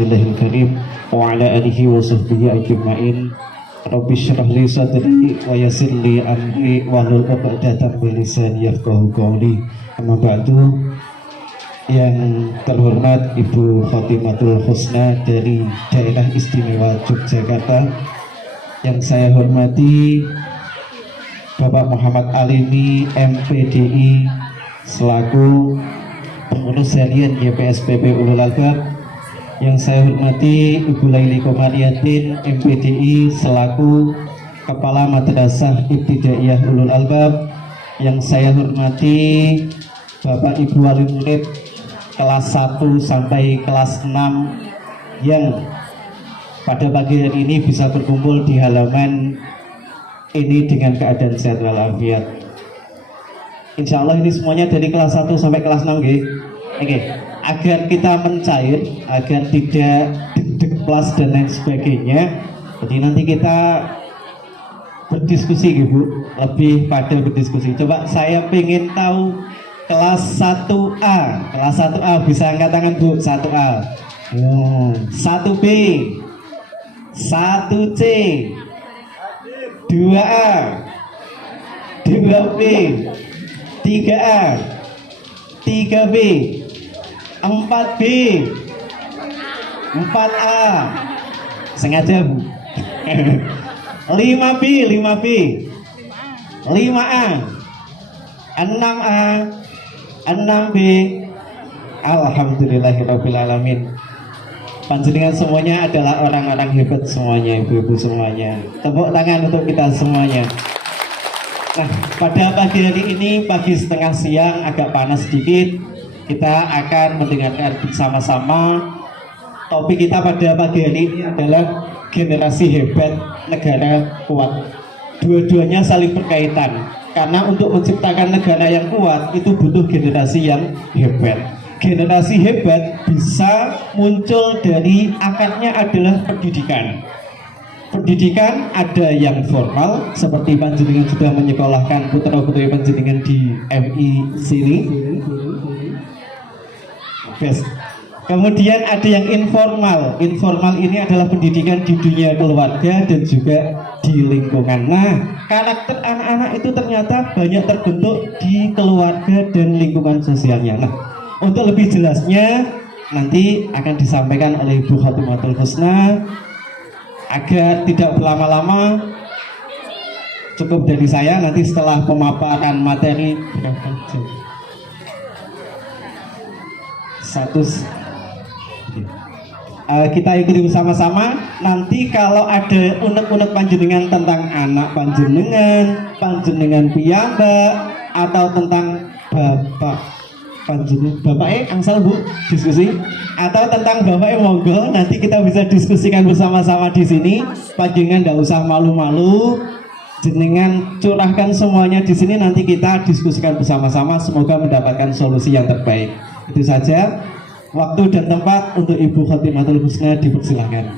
wajhillahil karim wa ala alihi wa sahbihi ajma'in. Rabbi syrah li sadri wa yassir li amri wahlul 'uqdatam min lisani yafqahu qawli. Amma ba'du. Yang terhormat Ibu Khotimatul Husna dari Daerah Istimewa Yogyakarta, yang saya hormati Bapak Muhammad Alimi MPDI selaku pengurus harian YPSPP Ulul Albab, yang saya hormati Ibu Laili Komariatin MPDI selaku Kepala Madrasah Ibtidaiyah Ulul Albab, yang saya hormati Bapak Ibu wali murid kelas 1 sampai kelas 6 yang pada pagi hari ini bisa berkumpul di halaman ini dengan keadaan sehat walafiat. Insya Allah ini semuanya dari kelas 1 sampai kelas 6 gitu. Oke, agar kita mencair, agar tidak deg-deg plus dan lain sebagainya. Jadi nanti kita berdiskusi gitu, lebih pada berdiskusi. Coba saya pengen tahu kelas 1A. Kelas 1A bisa angkat tangan Bu. 1A. 1B, 1C, 2A, 2B, 3A, 3B, 4B, 4A. Sengaja Bu. 5B, 5B, 5A, 6A, 6B. Alhamdulillahirabbil alamin. Panjenengan semuanya adalah orang-orang hebat semuanya, ibu-ibu semuanya. Tepuk tangan untuk kita semuanya. Nah, pada pagi hari ini, pagi setengah siang agak panas sedikit, kita akan mendengarkan bersama-sama. Topik kita pada pagi hari ini adalah generasi hebat, negara kuat. Dua-duanya saling berkaitan. Karena untuk menciptakan negara yang kuat itu butuh generasi yang hebat. Generasi hebat bisa muncul dari akarnya adalah pendidikan. Pendidikan ada yang formal seperti panjenengan sudah menyekolahkan putra-putri panjenengan di MI sini. Best. Kemudian ada yang informal. Informal ini adalah pendidikan di dunia keluarga dan juga di lingkungan. Nah, karakter anak-anak itu ternyata banyak terbentuk di keluarga dan lingkungan sosialnya. Nah, untuk lebih jelasnya nanti akan disampaikan oleh Ibu Khotimatul Husna. Agar tidak berlama-lama, cukup dari saya. Nanti setelah pemaparan materi kita ikuti bersama-sama. Nanti kalau ada unek-unek panjenengan tentang anak panjenengan, panjenengan piyambak, atau tentang bapak panjenengan, angsal Bu diskusi, atau tentang bapak monggo, nanti kita bisa diskusikan bersama-sama di sini. Panjenengan tidak usah malu-malu, jenengan curahkan semuanya di sini, nanti kita diskusikan bersama-sama. Semoga mendapatkan solusi yang terbaik. Itu saja. Waktu dan tempat untuk Ibu Khotimatul Husna dipersilakan.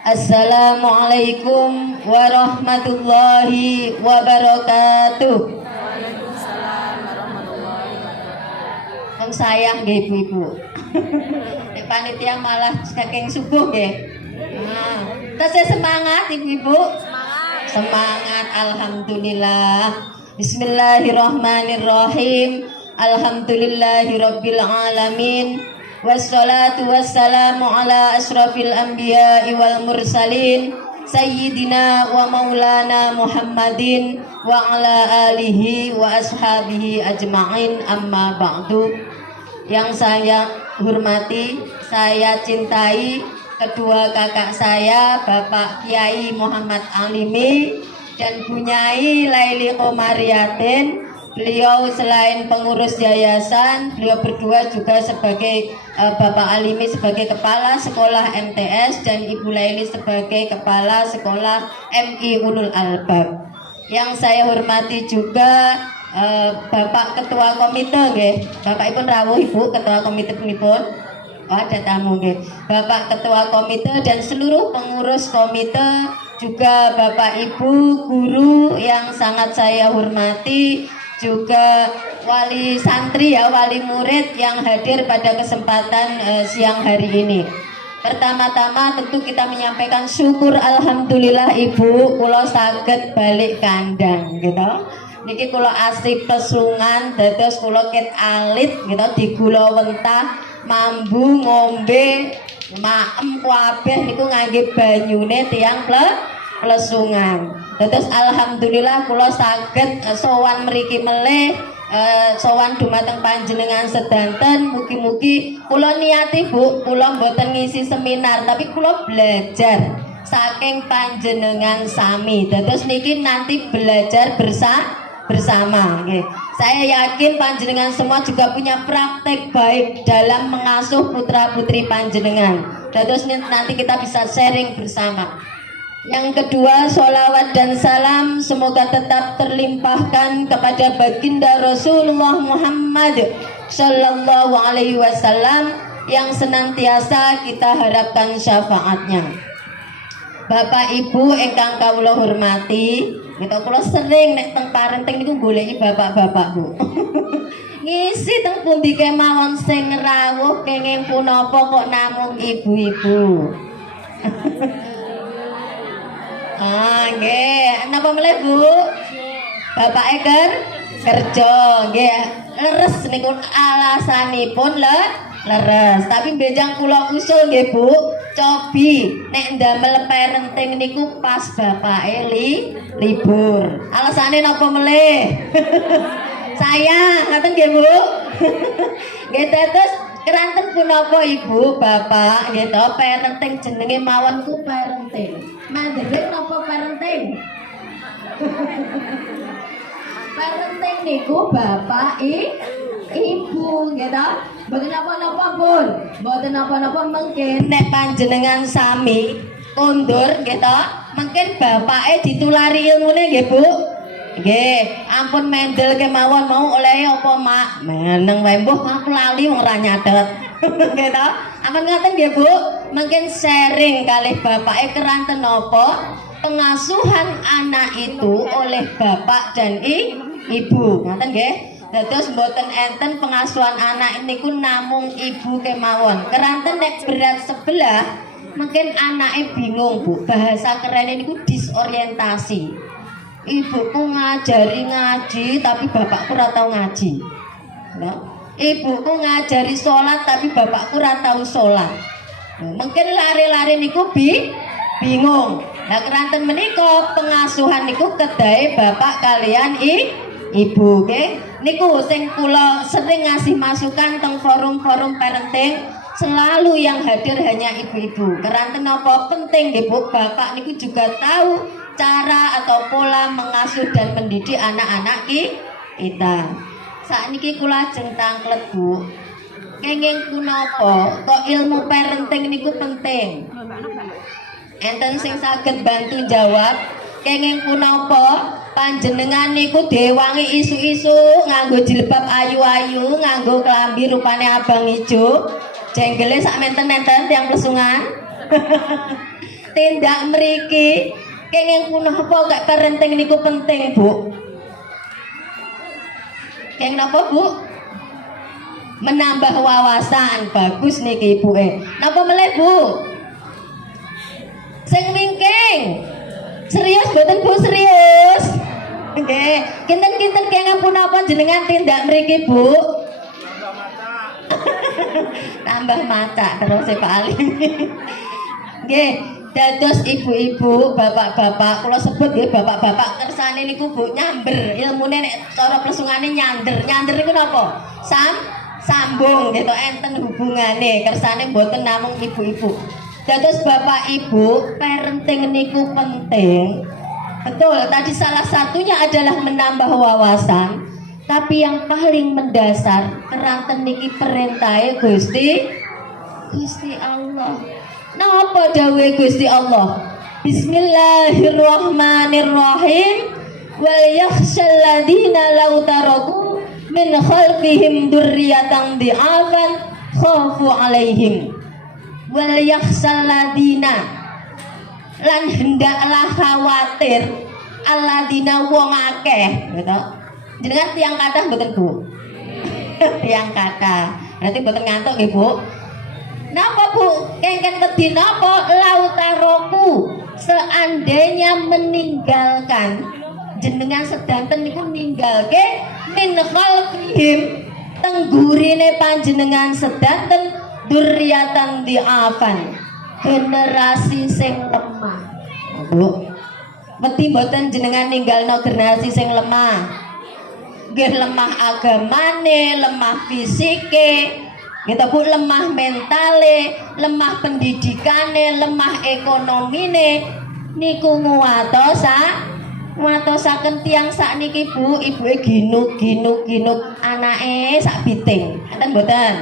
Assalamualaikum warahmatullahi wabarakatuh. Waalaikumsalam warahmatullahi wabarakatuh. Om sayang nggih ibu-ibu. Panitia malah saking subuh nggih. Nah, tesih semangat ibu-ibu. Semangat, alhamdulillah. Bismillahirrahmanirrahim. Alhamdulillahirabbil alamin. Wassalatu wassalamu ala asrafil anbiya'i wal mursalin Sayyidina wa maulana Muhammadin wa ala alihi wa ashabihi ajma'in, amma ba'du. Yang saya hormati, saya cintai kedua kakak saya, Bapak Kiai Muhammad Alimi dan Bu Nyai Laili Komariatin. Beliau selain pengurus yayasan, beliau berdua juga sebagai Bapak Alimi sebagai kepala sekolah MTS dan Ibu Laili sebagai kepala sekolah MI Ulul Albab. Yang saya hormati juga Bapak Ketua Komite nggih. Bapak Ibu rawuh Ibu Ketua Komite punipun. Oh, ada tamu nggih. Bapak Ketua Komite dan seluruh pengurus komite, juga Bapak Ibu guru yang sangat saya hormati, juga wali santri ya, wali murid yang hadir pada kesempatan siang hari ini. Pertama-tama tentu kita menyampaikan syukur alhamdulillah Ibu kula saged balik kandang gitu. Niki kula asli pesungan dados kula ket alit gitu digula wentah mambu ngombe maem kabeh niku ngangge banyune tiyang plesungan. Dados alhamdulillah kula saged sowan mriki melih sowan dumateng panjenengan sedanten. Mugi-mugi kula niati Bu, kula mboten ngisi seminar tapi kula belajar saking panjenengan sami. Dados niki nanti belajar bersama. Okay. Saya yakin panjenengan semua juga punya praktek baik dalam mengasuh putra-putri panjenengan. Dados nanti kita bisa sharing bersama. Yang kedua, sholawat dan salam semoga tetap terlimpahkan kepada baginda Rasulullah Muhammad Sallallahu Alaihi Wasallam yang senantiasa kita harapkan syafaatnya. Bapak Ibu ingkang kawula hormati, kita kula sering nek teng parenting niku goleki bapak-bapak Bu. Ngisi teng pundi kemawon sing rawuh kenging punapa kok namung ibu-ibu. Nggih, napa melih Bu? Bapak kerja, nggih. Leres niku alasanipun leres. Tapi benjang kula usul nggih Bu, cobi nek ndamel parenting niku pas bapake libur. Alasane napa melih? Saya ngaten nggih Bu. Nggih terus keranten punapa Ibu, Bapak nggih to parenting jenenge mawon ku parenting. Mandiri napa parenting? Parenting niku bapak ibu nggih to. Mboten napa-napa pun. Mboten napa-napa mungkin nek panjenengan sami kondur nggih to, mungkin bapake ditulari ilmune nggih Bu. Nggih, ampun mendel kemawon mau oleh apa Mak? Meneng wae mbuh aku lali wong ora nyatet. Nggih to? Ampun ngaten nggih Bu. Mungkin sharing kalih bapake keranten napa pengasuhan anak itu oleh bapak dan ibu. Ngaten nggih. Dados mboten enten pengasuhan anak niku namung ibu kemawon. Keranten nek berat sebelah mungkin anake bingung Bu. Bahasa kerene niku disorientasi. Ibuku ngajari ngaji tapi bapakku ora tau ngaji. Nah, ibuku ngajari sholat tapi bapakku ora tau sholat. Mungkin lari-lari niku bingung. Nah keranten menika pengasuhan niku kedahe bapak kalian ibu, nggih. Niku sing kula sering ngasih masukan teng forum-forum parenting, selalu yang hadir hanya ibu-ibu. Keranten napa penting nggih Bu, bapak niku juga tahu cara atau pola mengasuh dan mendidik anak-anak kita. Sakniki kula ajeng tanglet Bu. Kenging punapa kok ilmu parenting niku penting? Enten sing saged bantu jawab. Kenging punapa panjenengan niku dewangi isu-isu nganggo jilbab ayu-ayu, nganggo klambi rupane abang ijo, jenggele sak menten-menten tiyang plesungan. Tindak mriki kenging punapa gak parenting niku penting Bu? Kenging napa Bu? Menambah wawasan. Bagus niki ibuke. Napa melih Bu? Sing wingking. Serius mboten Bu, serius? Nggih. Kinten-kinten kenging punapa jenengan tindak mriki Bu? Tambah mata terus Pak Ali. Nggih. Dados ibu-ibu, bapak-bapak, kula sebut nggih bapak-bapak kersane niku Bu nyamber, ilmune nek cara plesungane nyander. Nyander niku napa? Sambung gitu, enten hubungane. Kersane mboten namung ibu-ibu. Dados bapak ibu, parenting niku penting. Betul, tadi salah satunya adalah menambah wawasan. Tapi yang paling mendasar, keranten niki perintahe Gusti Allah. Napa dawuhe Gusti Allah? Bismillahirrahmanirrahim. Wal yakhshal ladina law taraku min khalfihim dzurriyyatan dhi'afan khafu 'alaihim. Wal yakhshal ladina, lan hendaklah khawatir alladzina wong akeh gitu. Jenengan tiyang kathah mboten Bu? tiang kata. Berarti mboten ngantuk nggih, Bu. Napa Bu? Kengken kedhi napa lautaroku seandainya meninggalkan jenengan sedanten niku ninggalke min khalqihim tenggurine panjenengan sedanten durriyatan diafan generasi sing lemah. Bu, wedi mboten jenengan ninggalno generasi sing lemah. Nggih lemah agamane, lemah fisike, gitu Bu, lemah mentale, lemah pendidikane, lemah ekonomine. Niku nguwatosaken tiyang sakniki Bu, ibuke ginuk anake sak biting. Enten mboten?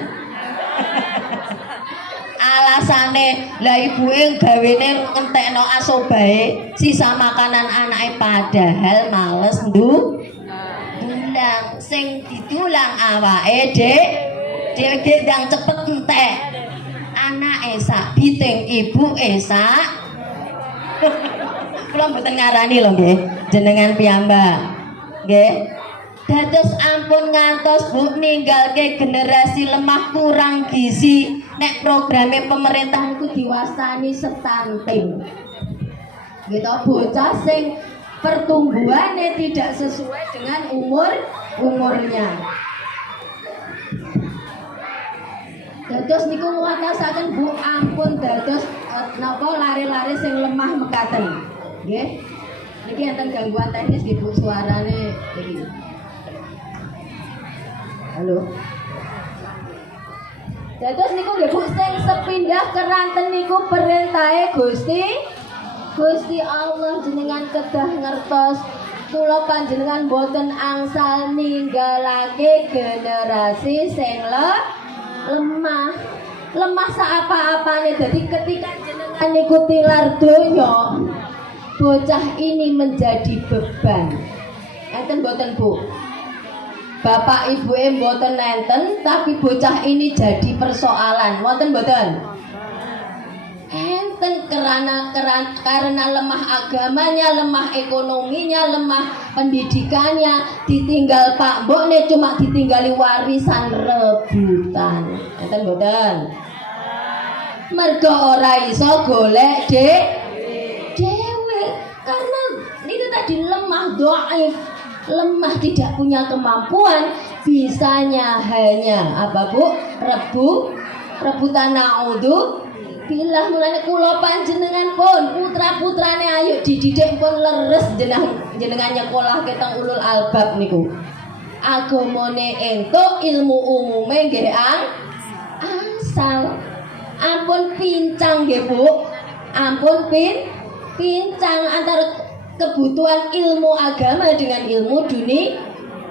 Alasane lah ibuke gawene ngentekno asobae sisa makanan anake padahal males ndang sing ditulang awake dhewe ndang cepet entek anake sak biting ibuke sak kula mboten ngarani lho nggih jenengan piyambak nggih. Dados ampun ngantos Bu ninggalke generasi lemah kurang gizi. Nek programe pemerintah itu diwastani stunting. Gitu, bocah sing pertumbuhannya tidak sesuai dengan umurnya. Dados niku nguwatasaken Bu ampun dados napa lari-lari sing lemah mekaten. Nggih. Niki enten gangguan teknis nggih Bu suarane iki. Halo. Dados niku nggih Bu sing sepindah keranten niku perintahe Gusti Allah jenengan kedah ngertos kula panjenengan boten angsal ninggalake generasi sing lemah saapa-apane. Dadi ketika jenengan niku tilar donya bocah ini menjadi beban. Enten boten Bu? Bapak ibu mboten nenten tapi bocah ini jadi persoalan. Wonten mboten? Enten karena lemah agamanya, lemah ekonominya, lemah pendidikannya, ditinggal Pak Mbokne cuma ditinggali warisan rebutan. Enten mboten? Mergo ora iso golek dhewe karena niku tadi lemah dhaif. Lemah tidak punya kemampuan, bisanya hanya apa Bu? Rebutan naudzu billah. Mulane kula panjenengan pun putra-putrane ayo dididik pun leres jenengan nyekolahke teng ulul albab niku. Agamane entuk, ilmu umume nggih angsal. Ampun pincang nggih Bu. Ampun pincang antara kebutuhan ilmu agama dengan ilmu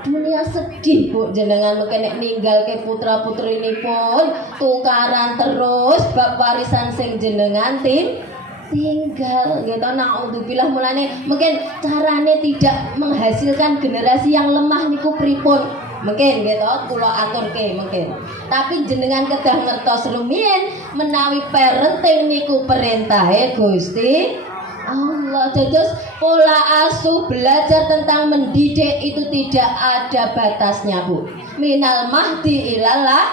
dunia sedih Bu jenengan nek ninggalke putra-putrinipun tukaran terus bab warisan sing jenengan tinggal gitu. Naudzubillah. Mulane mungkin carane tidak menghasilkan generasi yang lemah niku pripun mungkin gitu kula aturke mungkin, tapi jenengan kedah ngertos rumiyin menawi parenting niku perintahe Gusti Allah. Dados pola asuh belajar tentang mendidik itu tidak ada batasnya Bu. Minal mahdi ilalah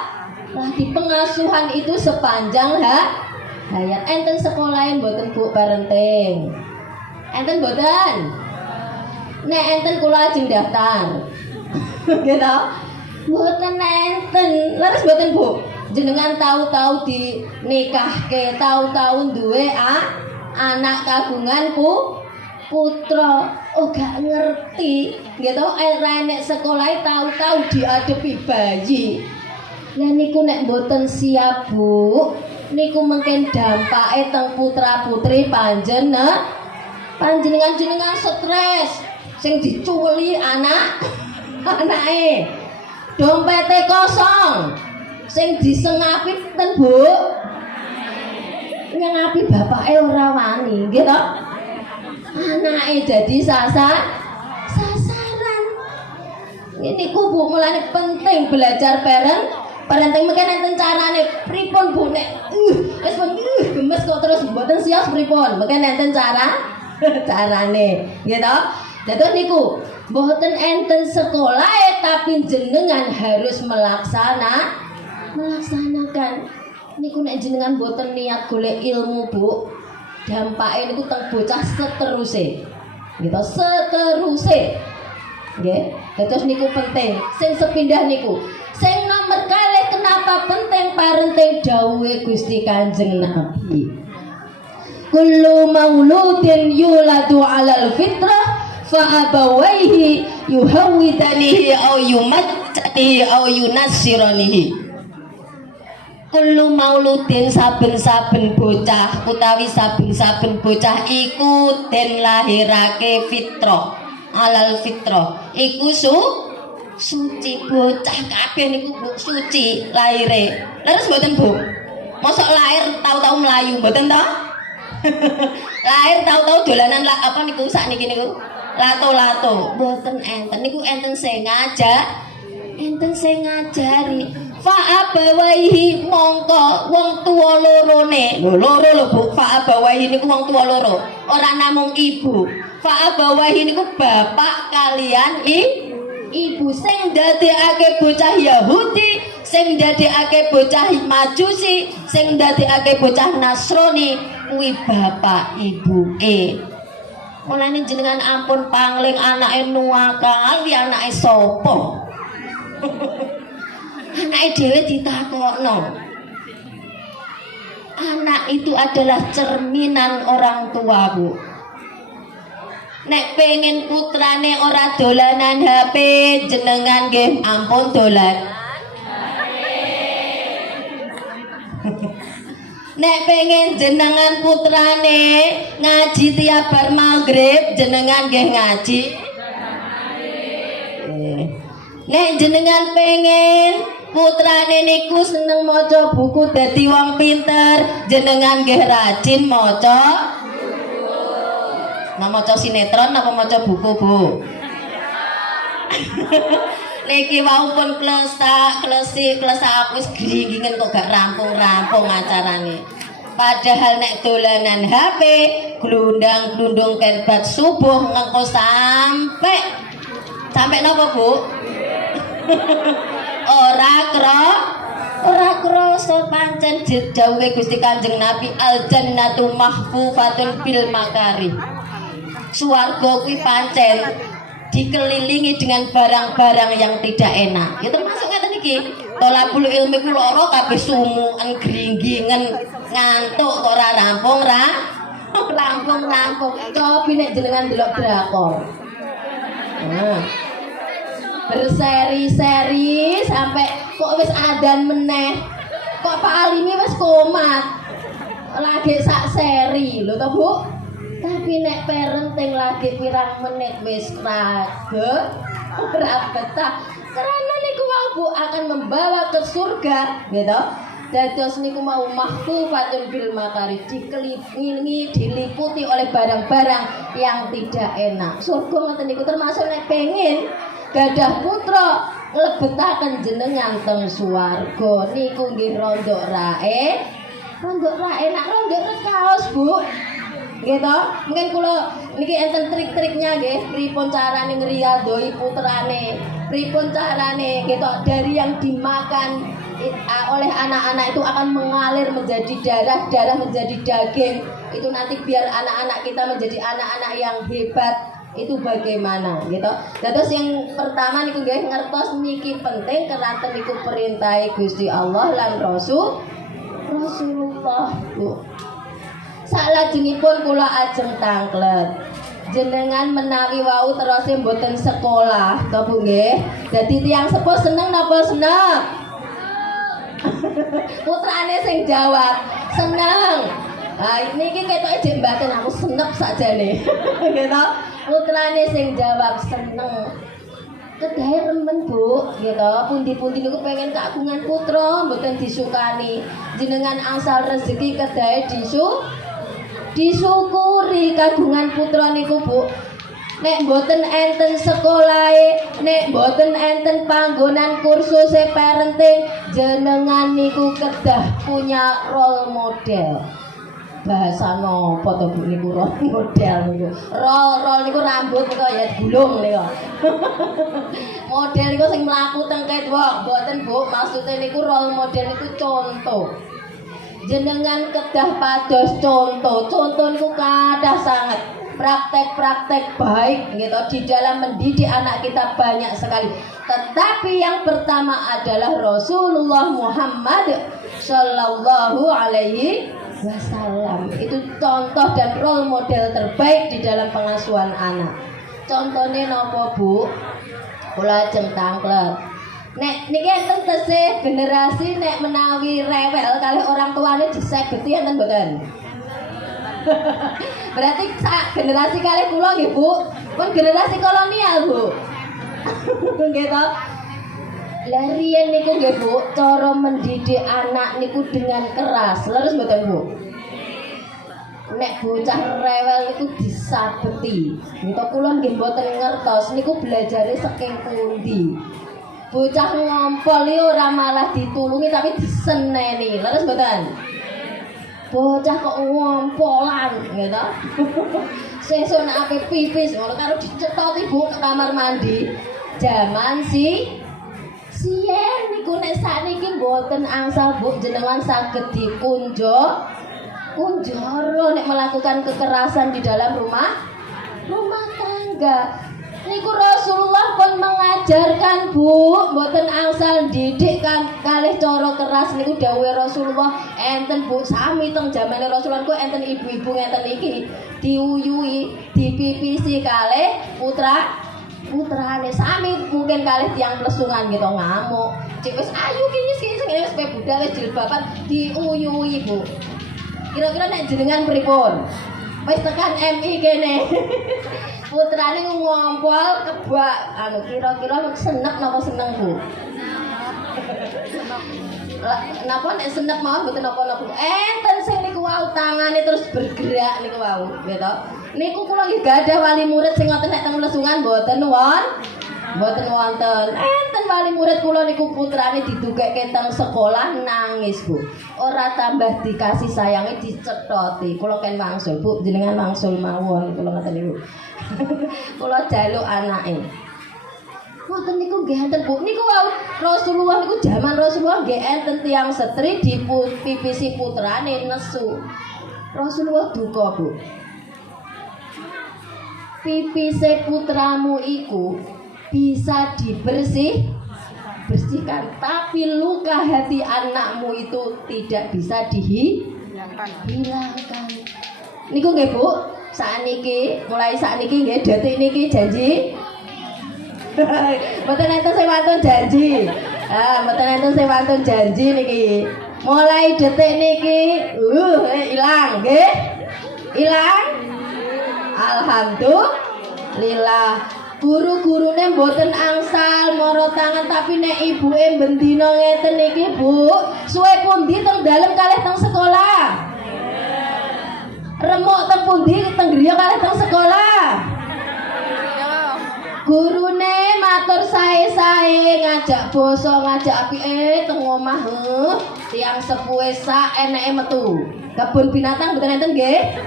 lahdi, pengasuhan itu sepanjang hayat. Enten sekolahin mboten Bu parenting? Enten mboten? Nek enten kula ajeng daftar. Gitu. Mboten enten. Leres mboten Bu? Jenengan tahu-tahu di nikahke, tahu-tahu duwe anak kagungan putra, gak ngerti gitu. Enek sekolah tahu-tahu diadepi bayi. Lah niku nek mboten siap Bu, niku mungkin dampake teng putra-putri panjenengan stres sing dicuweli anake. Dompete kosong sing disengapi ten Bu. Nyengapi bapake ora wani nggih to. Anake jadi sasaran. Ini ku Bu mulane penting belajar parenting mungkin enten carane pripun Bu nek wis gemes kok terus mboten siap pripun. Mungkin enten carane nggih to. Dados niku Mboten enten sekolah tapi jenengan harus melaksanakan. Niku nek jenengan mboten niat golek ilmu, Bu, dampake niku teng bocah seteruse. Gitu, seteruse. Nggih. Terus niku penting. Sing sepindah niku. Sing nomor kalih kenapa penting parenting dawuhe Gusti Kanjeng Nabi. Kullu mauludin yuladu 'alal fitrah fa abawaihi yuhawwidanihi aw yumattanihi aw yunassiranihi. Kullu mauludin saben-saben bocah utawi saben-saben bocah iku den lahirake fitrah, 'alal fitrah. Iku suci bocah kabeh niku Bu suci lahire. Leres mboten Bu? Mosok lahir tau-tau melayu mboten to? Lahir tahu-tahu dolanan apa niku sakniki niku lato-lato mboten enten niku enten sing ngajari fa abawaihi mongko wong tuwa lorone loro lho Bu fa abawaihi niku wong tuwa loro ora namung ibu fa abawaihi niku bapak kalian ibu sing ndadekake bocah Yahudi, sing ndadekake bocah Majusi, sing ndadekake bocah Nasrani kuwi bapak ibuke. Mulane jenengan ampun pangling anake nuwakal wi anake sapa? Anake dhewe ditakokno. Anak itu adalah cerminan orang tua, Bu. Nek pengen putrane ora dolanan HP, jenengan nggih ampun dolan. Nek pengen jenengan putrane ngaji tiap bar maghrib, jenengan nggih ngaji. Nek jenengan pengen putrane niku seneng maca buku dadi wong pinter, jenengan nggih rajin maca. Maca sinetron apa maca buku, Bu? Niki wau pun klesak aku wis gringgingen kok gak rampung-rampung acarane. Padahal nek dolanan HP, glundang-glundung kerbat subuh ngengko sampai napa, Bu? Ora krasa pancen dawuhe Gusti Kanjeng Nabi al jannatu mahfufatun bil makari. Swarga kuwi pancen dikelilingi dengan barang-barang yang tidak enak. Ya termasuk ngeten iki. Tolabul ilmi ku loro kabeh sumuken gringgingen ngantuk kok ora rampung. Coba nek jenengan delok drakor. Berseri-seri sampai kok wis adan meneh. Kok Pak Alimi wis komat. Lagi sak seri lho to, Bu. Tapi nek parenting lagi pirang menit wis rageh, ora betah. Karena niku Bu akan membawa ke surga, gitu. Dados niku mau mahfufatun bil makari, dikelilingi, diliputi oleh barang-barang yang tidak enak. Surga ngoten niku termasuk nek pengen gadah putra nglebetaken jenengan teng swarga niku nggih rondok rae nak rondok kaos, Bu. Gitu, mungkin kula niki enten trik-triknya nggih, pripun carane ngriadoi putrane, pripun carane gitu dari yang dimakan oleh anak-anak itu akan mengalir menjadi darah menjadi daging. Itu nanti biar anak-anak kita menjadi anak-anak yang hebat. Itu bagaimana gitu. Terus yang pertama niku nggih ngertos niki penting karena niku perintah Gusti Allah lan Rasulullah, Bu. Salajengipun kula ajeng tanglet. Jenengan menawi wau terus mboten sekolah, to Bu nggih. Dadi tiyang sepuh seneng napa seneng? Putrane sing jawab, seneng. Niki ketoke jek mbaten aku senep sakjane. Gitu. Putrane sing jawab seneng. Kedahe remen, Bu, gitu. Pundi-pundi niku pengen kagungan putra mboten disukani. Jenengan angsal rezeki kedahe disyukuri kagungan putra niku, Bu. Nek mboten enten sekolahe, nek mboten enten panggonan kursus parenting, jenengan niku kedah punya role model. bahasa nopo to Bu niku role model niku. Rol niku rambut niku ya gulung niku. Model niku sing mlaku teng catwalk, mboten Bu, maksude niku role model niku contoh. Jenengan kedah pados contoh niku kathah sangat. Praktek-praktek baik gitu di dalam mendidik anak kita banyak sekali. Tetapi yang pertama adalah Rasulullah Muhammad Sallallahu Alaihi Wasallam. Itu contoh dan role model terbaik di dalam pengasuhan anak. Contohnya nopo Bu? Kula ajeng tanglet. Nek niki enten tesih generasi nek menawi rewel kalih orang tuane disegeti enten mboten? Berarti generasi kali kula nggih Bu, pun generasi kolonial Bu. Gitu. Lah riyen niku nggih Bu, cara mendidik anak niku dengan keras. Leres mboten Bu? Nek bocah rewel niku disabeti. Niku kula nggih mboten ngertos niku belajare saking pundi. Bocah ngompol iki ora malah ditulungi tapi diseneni. Leres mboten? Bocah kok ngompolan gitu. Sesuk nek ape pipis ngono karo dicethoti Bu nang kamar mandi. Jaman siyen niku nek sakniki mboten angsal Bu jenengan saged dikunjara nek melakukan kekerasan di dalam rumah tangga. Niku Rasulullah pun mengajarkan Bu, mboten angsal didik kan kalih cara keras niku dawuhe Rasulullah enten Bu sami teng jamane Rasulullah ku enten ibu-ibu ngenten iki diuyui, dipipisi kalih putrane sami mungkin kalih tiang plesungan gitu ngamuk. Cek wis ayu ki sing wis budal wis jilbaban diuyui Bu. Kira-kira nek jenengan pripun? Wis tekan MI kene. Putrane ngompol kebak kira-kira seneng napa seneng Bu? Napa nek seneng mawon mboten napa-napa. Enten sing niku wau tangane terus bergerak niku wau, gitu. Niku kula nggih gadah wali murid sing ngoten nek teng Lesungan mboten wonten. Enten wali murid kula niku putrane didugekke teng sekolah nangis Bu. Ora tambah dikasih sayange dicethoti. Kula ken wangsul Bu, jenengan wangsul mawon kula ngoten niku. Kula jaluk anake. Ngoten niku nggih enten Bu. Niku wau Rasulullah niku jaman Rasulullah nggih enten tiyang setri dipipisi putrane nesu. Rasulullah duka Bu. Pipise putramu iku bisa bersihkan, tapi luka hati anakmu itu tidak bisa dihilangkan. Niku nggih Bu, mulai sakniki nggih detik niki janji. Mboten enten sing wantun janji. Mboten enten sing wantun janji niki. Mulai detik niki ilang nggih. Ilang. Alhamdulillah. Guru-gurune mboten angsal mara tangan tapi nek ibuke bendina ngeten iki Bu, suwe pundi teng dalem kalih teng sekolah? Remuk teng pundi teng griya kalih teng sekolah? Gurune matur sae-sae ngajak basa ngajak apike teng omah tiyang sepuhe sak eneke metu. Kebun binatang mboten enten nggih?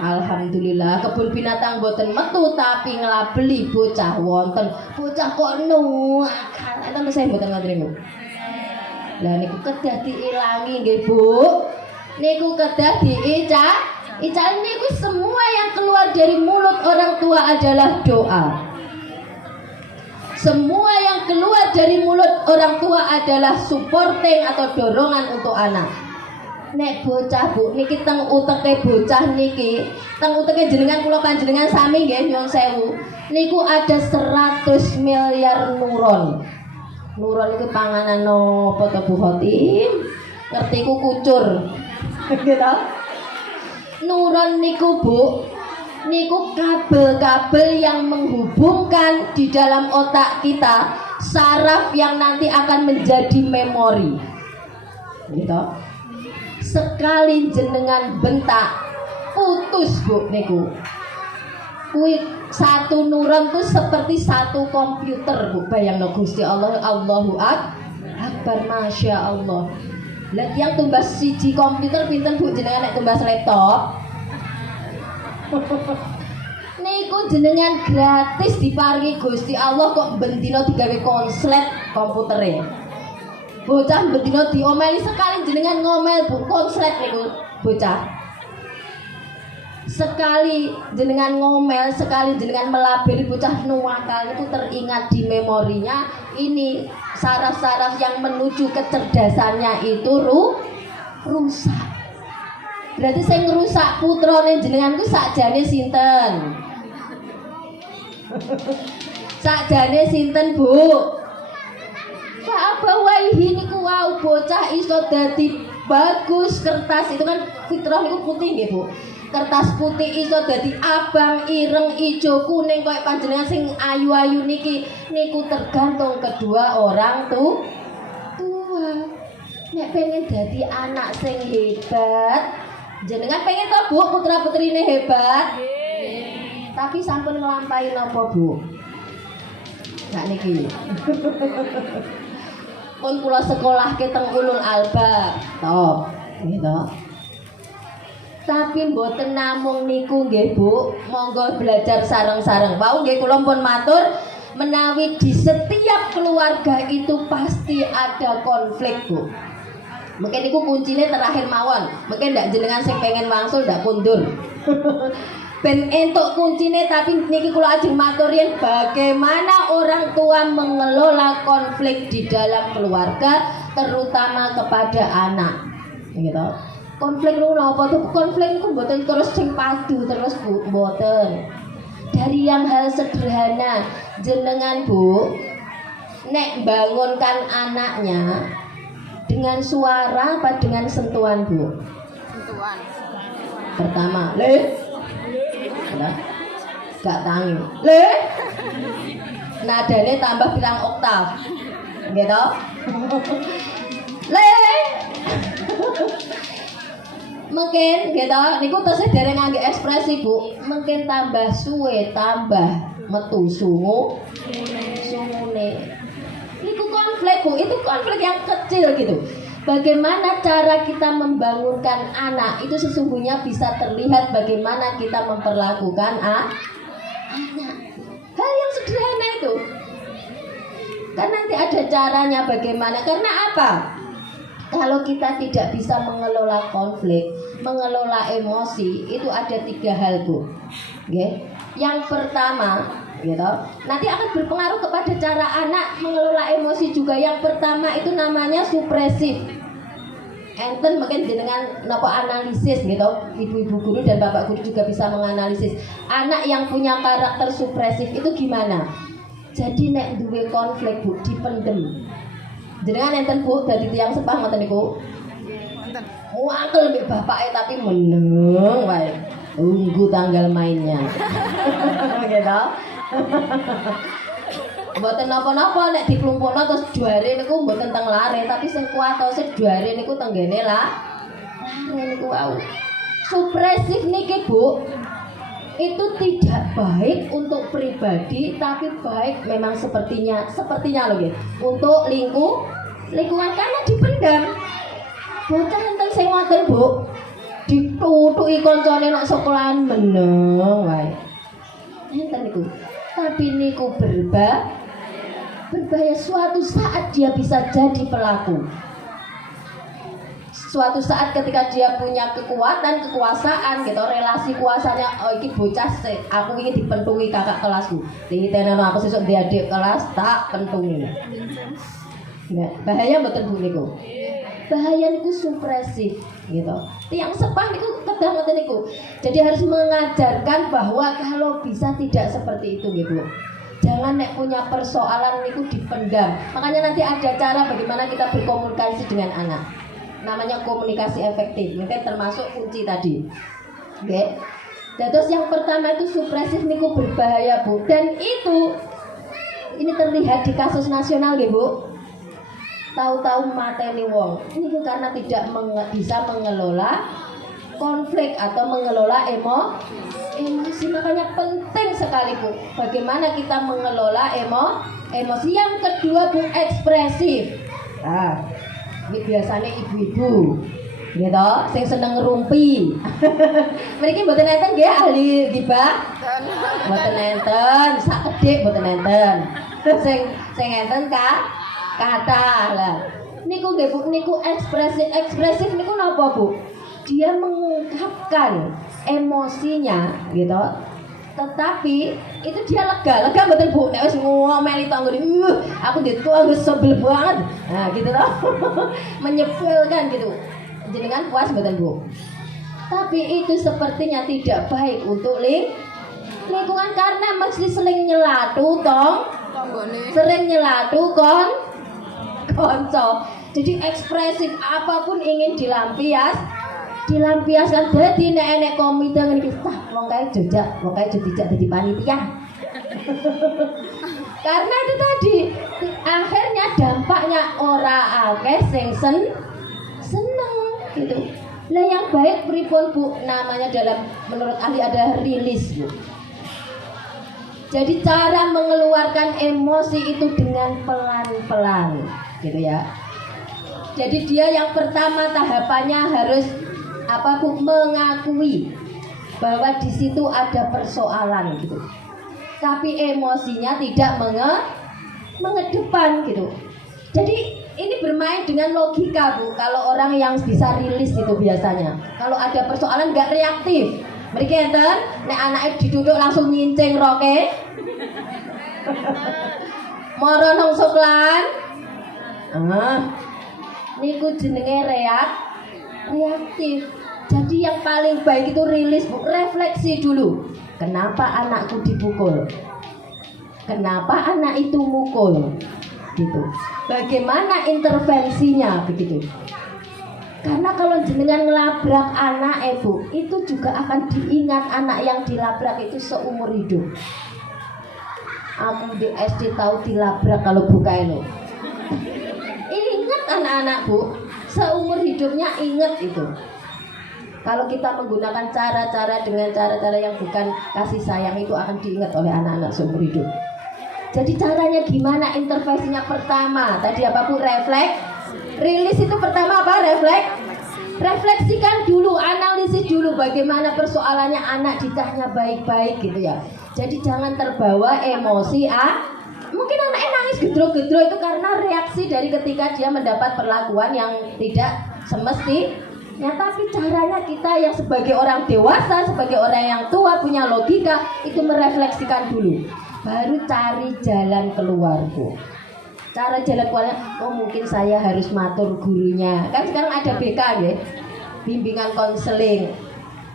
Alhamdulillah kebun binatang boten metu tapi nglabeli bocah wonten. Bocah kok nuwakal. Enten saya mboten ngoten niku. Lah niku kedah diilangi nggih Bu. Niku kedah ical niku semua yang keluar dari mulut orang tua adalah doa. Semua yang keluar dari mulut orang tua adalah supporting atau dorongan untuk anak. Nek bocah Bu niki teng uteke bocah niki, teng uteke jenengan kula panjenengan sami nggih nyuwun sewu. Niku ada 100 miliar nuron. Nuron iki panganan napa to Bu Khotim? Ngerti ku kucur. Gitu. Nuron niku Bu, niku kabel-kabel yang menghubungkan di dalam otak kita saraf yang nanti akan menjadi memori. Gitu. Sekali jenengan bentak putus Bu niku. Kuwi satu nuron tuh seperti satu komputer Bu. Bayangno Gusti Allah, Allahu Akbar, Masya Allah. Lah yang tumbas siji komputer pinten Bu jenengan nek tumbas laptop? Niku jenengan gratis diparingi Gusti Allah kok bendina digawe konslet komputere. Bocah bendina diomeli sekali jenengan ngomel Bu konslet niku bocah. Sekali jenengan ngomel, sekali jenengan melabeli bocah nuwakal itu teringat di memorinya ini saraf-saraf yang menuju kecerdasannya itu rusak. Berarti saya ngerusak putrane jenengan ku sakjane sinten? Sakjane sinten Bu? Pak Abawaihi niku wau bocah iso dadi bagus kertas itu kan fitrah niku putih nggih Bu. Kertas putih iso dadi abang, ireng, ijo, kuning koyo panjenengan sing ayu-ayu niki niku tergantung kedua orang tua. Nek pengen dadi anak sing hebat, jenengan pengen to Bu putra-putrine hebat? Tapi sampun nglampahi napa Bu? Sak niki. Pun kula sekolahke teng Ulul Albab. Toh, gitu. Tapi mboten namung niku nggih Bu, monggo belajar sareng-sareng. Wau nggih kula pun matur menawi di setiap keluarga itu pasti ada konflik Bu. Mungkin niku kuncine terakhir mawon. Mungkin ndak jenengan sing pengen wangsul ndak kundur. Ben entuk kuncine tapi niki kula ajeng matur yen bagaimana orang tua mengelola konflik di dalam keluarga terutama kepada anak. Gitu. Konflik lu napa tuh konflik niku mboten terus sing padu terus Bu, mboten. Dari yang hal sederhana jenengan Bu nek bangunkan anaknya dengan suara apa dengan sentuhan Bu? Sentuhan. Pertama, le. Nah, gak tangi. Le. Nadane tambah pirang oktav. Gitu. Le. Mungkin gitu, niku tesih dereng ngangge ekspresi Bu. Mungkin tambah suwe, tambah metu sungune. Niku konflik Bu, itu konflik yang kecil gitu. Bagaimana cara kita membangunkan anak itu sesungguhnya bisa terlihat bagaimana kita memperlakukan anak. Hal yang sederhana itu. Kan nanti ada caranya bagaimana. Karena apa? Kalau kita tidak bisa mengelola konflik, mengelola emosi, itu ada 3 hal Bu. Okay? Yang pertama, gitu, nanti akan berpengaruh kepada cara anak mengelola emosi juga. Yang pertama itu namanya supresif. Enten mungkin dengan napa analisis gitu, ibu-ibu guru dan bapak guru juga bisa menganalisis. Anak yang punya karakter supresif itu gimana? Jadi nek duwe konflik Bu dipendem. Jenengan enten Bu dadi tiyang sepah ngoten niku. Wonten. Muangkel mbek bapake tapi meneng wae. Tunggu tanggal mainnya. Gitu. Mboten napa-napa nek diklumpukno terus juare niku mboten teng lare tapi sing kuatose juare niku tenggene lah. Lare niku wau. Supresif niki Bu itu tidak baik untuk pribadi tapi baik memang sepertinya loh nggih untuk lingkungan karena dipendam. Bocah enten sing ngoten Bu ditutuki kancane nek sekolahan meneng wae. Enten niku. Tapi niku berbahaya suatu saat dia bisa jadi pelaku. Suatu saat ketika dia punya kekuatan, kekuasaan gitu, relasi kuasanya, oh iki bocah aku ingin dipentungi kakak kelasku. Ditenono aku sesuk di adik kelas tak pentungi. Nah, bahaya mboten Bu niku. Bahaya niku supresif gitu. Tiang sepah niku kedah ngoten niku. Jadi harus mengajarkan bahwa kalau bisa tidak seperti itu gitu. Jangan nek punya persoalan niku dipendam. Makanya nanti ada cara bagaimana kita berkomunikasi dengan anak. Namanya komunikasi efektif, mungkin termasuk kunci tadi. Oke. Terus yang pertama itu supresif niku berbahaya Bu. Dan itu ini terlihat di kasus nasional nggih Bu. Tahu-tahu mateni wong. Ini karena tidak bisa mengelola konflik atau mengelola emosi. Makanya penting sekali Bu. Bagaimana kita mengelola emosi. Yang kedua Bu ekspresif. Nah, biasanya ibu-ibu gitu, sing seneng ngerumpi. Mriki mboten enten nggih ahli gibah. Mboten enten, sak kedhik mboten enten. Sing enten kata lah. Niku nggih Bu, niku ekspresif niku napa Bu? Dia mengungkapkan emosinya gitu. Tetapi itu dia lega mboten Bu, nek wis ngomeli tok ngene, aku ditu wis sebel banget. Nah, gitu loh. Menyebelkan gitu. Jenengan puas mboten Bu? Tapi itu sepertinya tidak baik untuk lingkungan karena mesti sering nyelatu sering nyelatu konco. Jadi ekspresif apapun ingin dilampiaskan. Jadi nek komite ngene iki wong kae dijak dadi panitia. Karena itu tadi akhirnya dampaknya ora akeh sing seneng gitu. Lah yang baik pripun Bu? Namanya menurut ahli ada rilis Bu. Jadi cara mengeluarkan emosi itu dengan pelan-pelan gitu ya. Jadi dia yang pertama tahapannya harus apa Bu? Mengakui bahwa di situ ada persoalan gitu. Tapi emosinya tidak mengedepan gitu. Jadi ini bermain dengan logika Bu. Kalau orang yang bisa rilis itu biasanya kalau ada persoalan nggak reaktif. Mriki enten nek anake diduduk langsung nyincing roke. Moro nang soklan. Niku jenenge reaktif. Jadi yang paling baik itu rilis Bu, refleksi dulu. Kenapa anakku dipukul? Kenapa anak itu mukul? Gitu. Bagaimana intervensinya begitu? Karena kalau jenengan ngelabrak anak Bu, itu juga akan diingat anak yang dilabrak itu seumur hidup. Aku di SD tahu dilabrak kalau buka ini. Ingat anak-anak Bu, seumur hidupnya ingat itu. Kalau kita menggunakan cara-cara dengan cara-cara yang bukan kasih sayang itu akan diingat oleh anak-anak seumur hidup. Jadi caranya gimana intervensinya? Pertama tadi apa Bu? Rilis itu pertama apa? Refleksikan dulu, analisis dulu bagaimana persoalannya anak dicahnya baik-baik gitu ya. Jadi jangan terbawa emosi mungkin anaknya nangis gedro-gedro itu karena reaksi dari ketika dia mendapat perlakuan yang tidak semestinya. Tapi caranya kita yang sebagai orang dewasa, sebagai orang yang tua punya logika itu merefleksikan dulu. Baru cari jalan keluar Bu. Cara jalan keluarnya, mungkin saya harus matur gurunya. Kan sekarang ada BK ya, bimbingan konseling.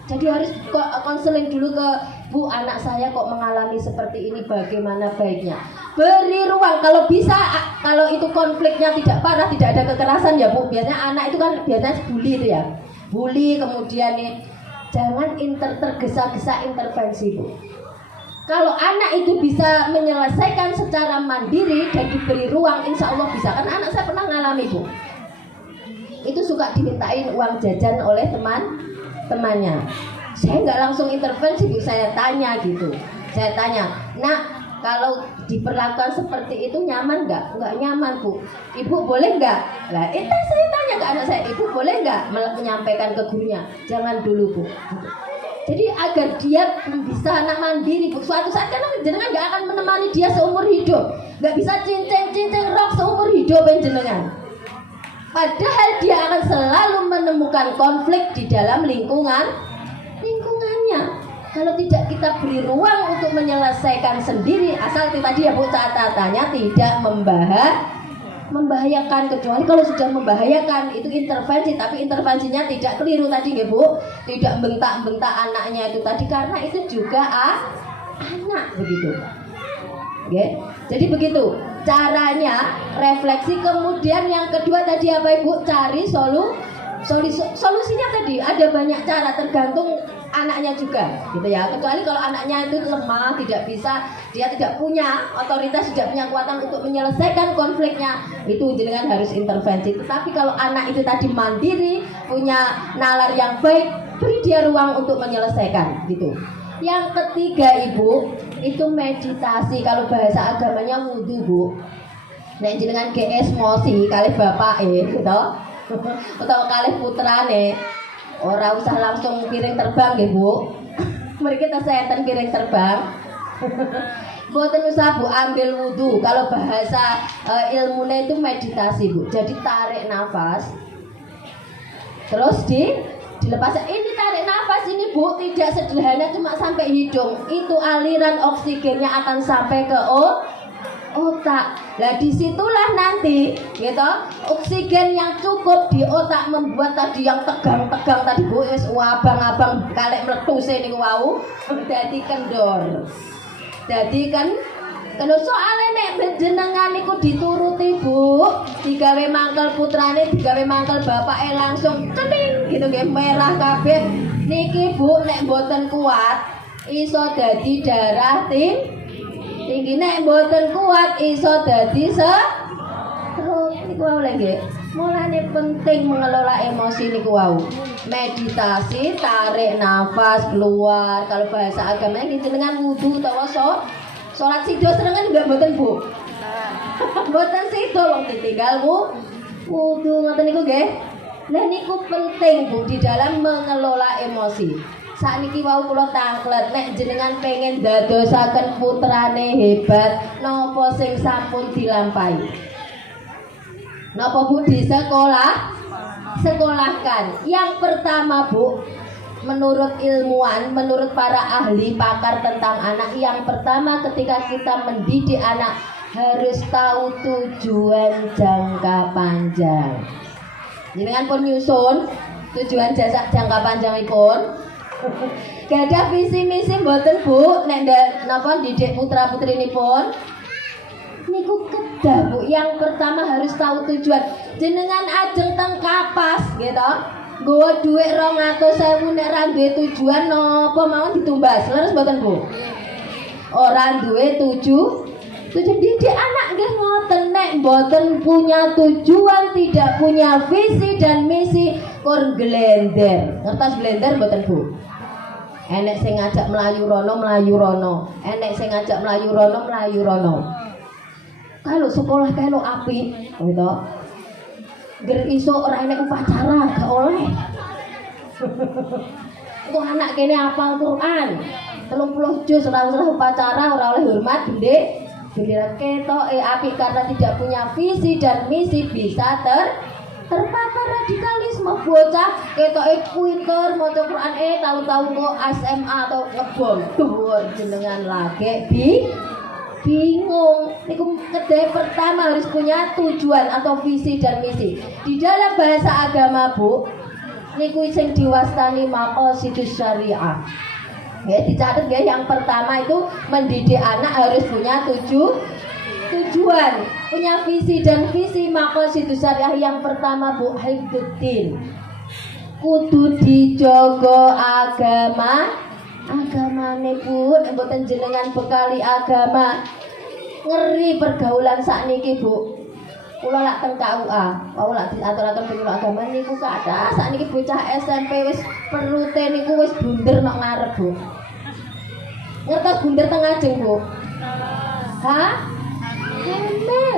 Jadi harus konseling dulu ke Bu, anak saya kok mengalami seperti ini, bagaimana baiknya. Beri ruang kalau bisa, kalau itu konfliknya tidak parah, tidak ada kekerasan ya Bu. Biasanya anak itu kan biasanya bully itu ya. Bully kemudian nih, jangan tergesa-gesa intervensi Bu. Kalau anak itu bisa menyelesaikan secara mandiri dan diberi ruang, insya Allah bisa. Kan anak saya pernah ngalami Bu, itu suka dimintain uang jajan oleh temannya. Saya nggak langsung intervensi Bu, saya tanya gitu. Saya tanya, nak kalau diperlakukan seperti itu nyaman nggak? Nggak nyaman Bu. Ibu boleh nggak? Lah itu saya tanya ke anak saya, ibu boleh nggak menyampaikan ke gurunya? Jangan dulu Bu. Jadi agar dia bisa anak mandiri Bu. Suatu saat kan jenengan nggak akan menemani dia seumur hidup. Nggak bisa cincin rok seumur hidup jenengan. Padahal dia akan selalu menemukan konflik di dalam lingkungannya. Kalau tidak kita beri ruang untuk menyelesaikan sendiri, asal tadi ya Bu catatannya tidak membahayakan, kecuali kalau sudah membahayakan itu intervensi, tapi intervensinya tidak keliru tadi ya Bu, tidak bentak-bentak anaknya itu tadi karena itu juga anak begitu. Oke. Jadi begitu caranya refleksi. Kemudian yang kedua tadi apa Ibu? Cari solusinya tadi ada banyak cara tergantung anaknya juga gitu ya. Kecuali kalau anaknya itu lemah, tidak bisa, dia tidak punya otoritas, tidak punya kekuatan untuk menyelesaikan konfliknya, itu jenengan harus intervensi. Tetapi kalau anak itu tadi mandiri, punya nalar yang baik, beri dia ruang untuk menyelesaikan gitu. Yang ketiga Ibu, itu meditasi. Kalau bahasa agamanya wudu Bu. Nek jenengan GS mosi kali bapak gitu. utawa kalih putrane ora usah langsung piring terbang nggih Bu. Mriki tesenten piring terbang. Mboten usah Bu ambil wudu. Kalau bahasa ilmunya itu meditasi Bu. Jadi tarik nafas. Terus dilepas. Ini tarik nafas ini Bu tidak sederhana cuma sampai hidung. Itu aliran oksigennya akan sampai ke otak. Nah disitulah nanti gitu oksigen yang cukup di otak membuat tadi yang tegang-tegang tadi Bu wis abang-abang kalek mletuse niku wau dadi kendor. Dadi kan kalau soalnya nek jenengan niku dituruti Bu, digawe mangkel putrane, digawe mangkel bapake langsung cening gitu nggih merah kabeh. Niki Bu nek mboten kuat iso dadi darah tinggi, nek mboten kuat iso dadi stroke. Niku wae nggih. Mulane penting mengelola emosi niku wau. Meditasi, tarik nafas, keluar. Kalau bahasa agama iki jenengan wudu utawa salat sido serengan enggak mboten Bu? Mboten sido wong ditinggal wudu ngoten niku nggih. Lah niku penting Bu di dalam mengelola emosi. Sakniki wau kula tanglet nek jenengan pengen dadosaken putrane hebat napa sing sampun dilampahi. Napa Bu di sekolahkan. Yang pertama Bu, menurut ilmuwan, menurut para ahli pakar tentang anak, yang pertama ketika kita mendidik anak harus tahu tujuan jangka panjang. Jenengan pun nyusun tujuan jangka panjangipun. Gadah visi misi mboten Bu nek napa didik putra putrinipun niku kedah Bu. Yang pertama harus tahu tujuan. Jenengan ajeng teng kapas gitu nggawa dhuwit 200.000 nek ra duwe tujuan napa mawon ditumbas leres mboten Bu? Ora duwe tujuan didik anak nggih ngoten nek mboten punya tujuan, tidak punya visi dan misi kur glender. Ngertos glender mboten Bu? Enek sing ngajak melayu rono, enek sing ngajak melayu rono. Kalau sekolah kalau apik gitu. Ger iso ora enek upacara gak oleh. Kok anak kene hafal Quran 30 juz ora usah upacara, ora oleh hormat bendera ketok apik karena tidak punya visi dan misi bisa terpapar radikalisme. Bocah ketoke pinter maca Quran tahu-tahu kok SMA atau ngebom dhuwur jenengan lagi bingung. Niku kedai pertama harus punya tujuan atau visi dan misi. Di dalam bahasa agama Bu niku sing diwastani maqasidus syariah. Ya dicatat ya, yang pertama itu mendidik anak harus punya tujuan, punya visi dan visi. Maqasidus syariah yang pertama Bu hifdzuddin. Kudu dijogo agamane Bu, mboten jenengan bekali agama. Ngeri pergaulan sakniki Bu. Kula lak teng KUA, wau lak diatur-atur pengurus agama niku kathah sakniki bocah SMP wis perute niku wis bunder nok ngarep Bu. Ngertos bunder teng ajeng Bu? Hah? Hamil.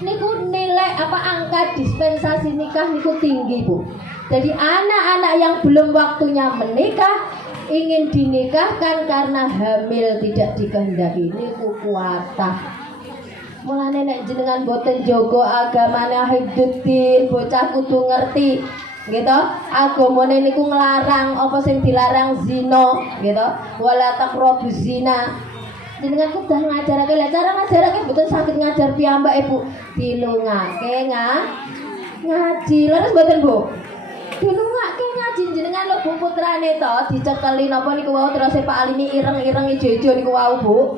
Niku nilai angka dispensasi nikah niku tinggi Bu. Jadi anak-anak yang belum waktunya menikah ingin dinikahkan karena hamil tidak dikehendaki niku kuatah. Mulane nek jenengan boten jaga agamane hifdzuddin, bocah kudu ngerti gitu. Agamane niku nglarang apa sing dilarang zina gitu. Wala taqrabuz zina. Jenengan kudu ngajarake. Lah cara ngajarake boten saged ngajar piyambake Bu. Dilungake ngaji. Leres boten Bu? Dilungake ngaji jenengan lho Bu putrane to dicekeli napa niku wau terus Pak Alimi ireng-ireng ijo-ijo niku wau Bu.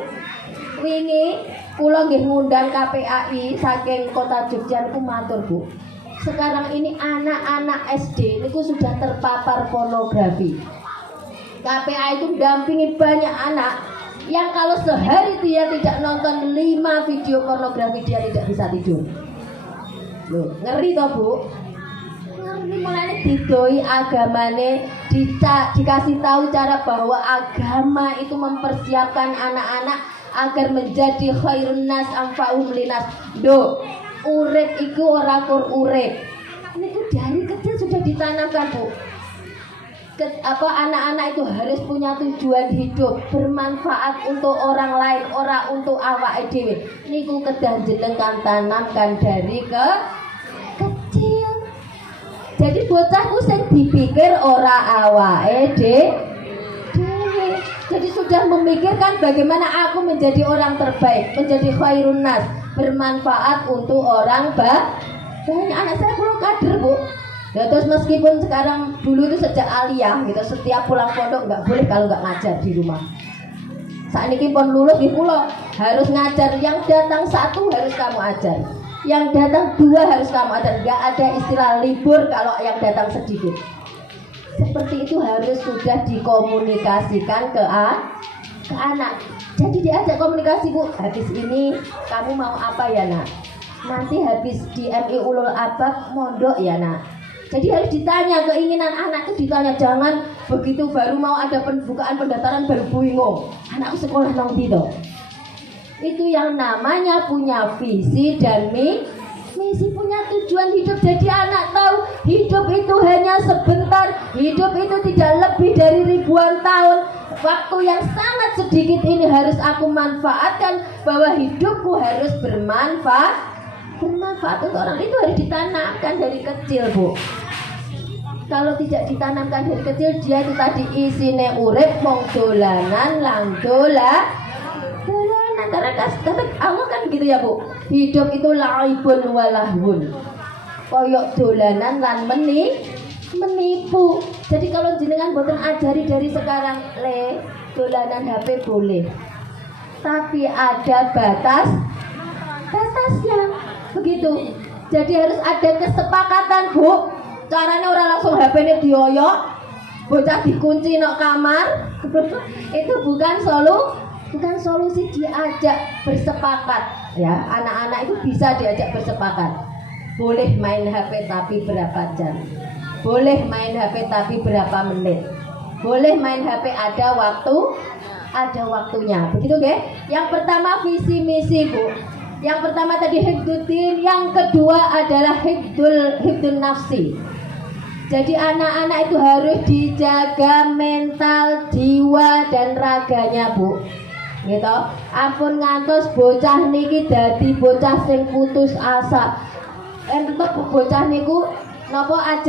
Wingi kula nggih ngundang KPAI saking Kota Jogja niku matur Bu. Sekarang ini anak-anak SD niku sudah terpapar pornografi. KPAI itu dampingi banyak anak yang kalau sehari dia tidak nonton 5 video pornografi dia tidak bisa tidur. Loh, ngeri toh Bu? Ngeri. Mulane didoi agamane, dikasih tahu cara bahwa agama itu mempersiapkan anak-anak agar menjadi khairun nas anfa'uhum linas. Do urip iku ora kur urip. Niku ditanamkan Bu. Anak-anak itu harus punya tujuan hidup, bermanfaat untuk orang lain, ora untuk awake dhewe. Niku kedah jenengan tanamkan dari kecil. Jadi bocahku sing dipikir ora awake dhewe. Jadi sudah memikirkan bagaimana aku menjadi orang terbaik, menjadi khairun nas, bermanfaat untuk orang banyak. Anak saya pulang kader Bu. Ya, terus meskipun sekarang dulu itu sejak aliyah gitu, setiap pulang pondok nggak boleh kalau nggak ngajar di rumah. Saat ini pun lulus di pulau harus ngajar, yang datang satu harus kamu ajar, yang datang dua harus kamu ajar. Nggak ada istilah libur kalau yang datang sedikit. Seperti itu harus sudah dikomunikasikan ke anak. Jadi diajak komunikasi Bu, habis ini kamu mau apa ya nak? Nanti habis di MI Ulul Albab mondok ya nak. Jadi harus ditanya, keinginan anak itu ditanya, jangan begitu baru mau ada pembukaan pendaftaran baru bingung. Anakku sekolah nang ndi to? Itu yang namanya punya visi dan misi, punya tujuan hidup. Jadi anak tahu hidup itu hanya sebentar, hidup itu tidak lebih dari ribuan tahun. Waktu yang sangat sedikit ini harus aku manfaatkan, bahwa hidupku harus bermanfaat untuk orang. Itu harus ditanamkan dari kecil Bu. Kalau tidak ditanamkan dari kecil, dia itu tadi isine urip mong dolanan lang dolanan. Karena kata Allah kan gitu ya Bu, hidup itu laibun walahun, koyok dolanan lan menipu. Jadi kalau jenengan boten ajari dari sekarang, dolanan HP boleh, tapi ada batasnya. Begitu. Jadi harus ada kesepakatan Bu. Caranya orang langsung HP-nya dioyok, bocah dikunci nok kamar. Itu bukan solusi, diajak bersepakat. Ya, anak-anak itu bisa diajak bersepakat. Boleh main HP tapi berapa jam? Boleh main HP tapi berapa menit? Boleh main HP ada waktunya. Begitu nggih? Yang pertama visi misi Bu. Yang pertama tadi hifdzuddin, yang kedua adalah hifdzun nafsi. Jadi anak-anak itu harus dijaga mental, jiwa dan raganya Bu. Gitu. Ampun ngantos bocah niki dadi bocah sing putus asa. Entuk bocah niku napa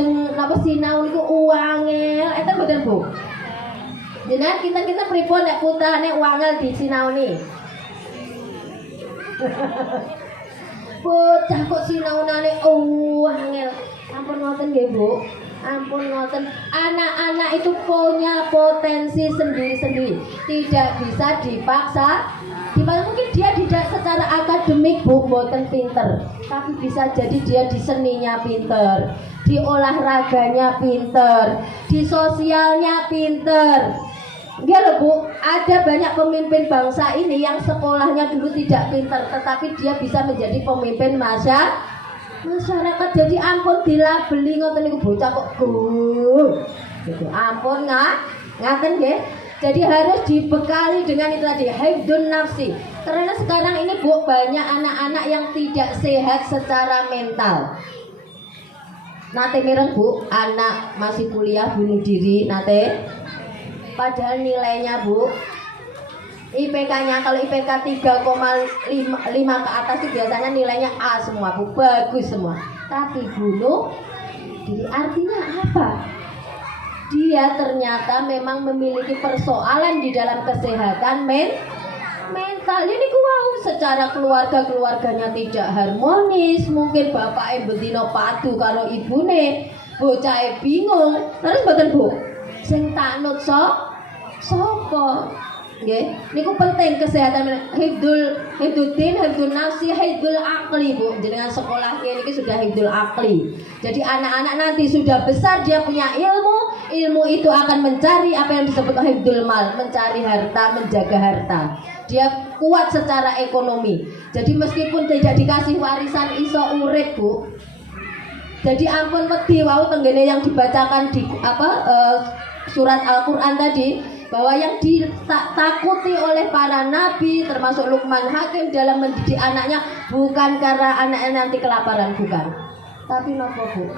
sinau niku uangel, eta mboten Bu. Jenengan kita pripun nek putrane uangel disinauni? Bocah kok sinaunane uangel. Ampun ngoten nggih Bu. Ampun ngoten. Anak-anak itu punya potensi sendiri-sendiri, tidak bisa dipaksa. Mungkin dia tidak secara akademik Bu mboten pinter, tapi bisa jadi dia di seninya pinter, di olahraganya pinter, di sosialnya pinter. Nggih lho Bu, ada banyak pemimpin bangsa ini yang sekolahnya dulu tidak pinter, tetapi dia bisa menjadi pemimpin masyarakat. Jadi ampun dilabeli ngoten niku bocah kok gitu. Ampun ngaten nggih. Jadi harus dibekali dengan itu tadi, hifdzun nafsi. Karena sekarang ini Bu, banyak anak-anak yang tidak sehat secara mental. Nate mireng Bu, anak masih kuliah bunuh diri nate. Padahal nilainya Bu, IPK-nya kalau IPK 3,5 ke atas itu biasanya nilainya A semua Bu, bagus semua. Tapi bunuh diri artinya apa? Dia ternyata memang memiliki persoalan di dalam kesehatan mental. Ini wow, secara keluarganya tidak harmonis. Mungkin bapak bendino padu karo ibune, bocah bingung. Terus mboten Bu, sing taknut sapa? Nggih, niku penting kesehatan hifdzuddin, hifdzun nafsi, hifdzul aqli Bu. Jenengan sekolah niki sudah hifdzul aqli. Jadi anak-anak nanti sudah besar dia punya ilmu itu akan mencari apa yang disebut hifdzul mal, mencari harta, menjaga harta. Dia kuat secara ekonomi. Jadi meskipun tidak dikasih warisan iso urip Bu. Jadi ampun wedi wau tenggene yang dibacakan di surat Al-Qur'an tadi, bahwa yang ditakuti oleh para nabi termasuk Luqman Hakim dalam mendidik anaknya bukan karena anaknya nanti kelaparan, bukan, tapi nopo Bu,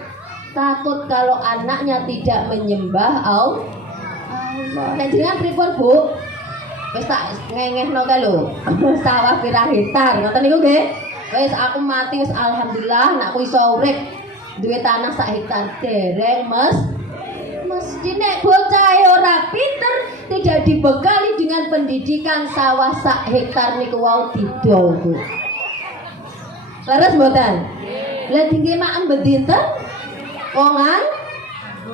takut kalau anaknya tidak menyembah Allah. Nek jenengan pripun, Bu? Wis tak ngengehno ka lho. Sawah pirang hektar, ngoten niku nggih. Wis aku mati wis alhamdulillah anakku iso urip. Duwe tanah sak hektar dereng mesti nek bocah ora pinter tidak dibekali dengan pendidikan sawah sak hektar niku wau didol, Bu. Leres mboten? Lah tinggi mak mbedinten wongan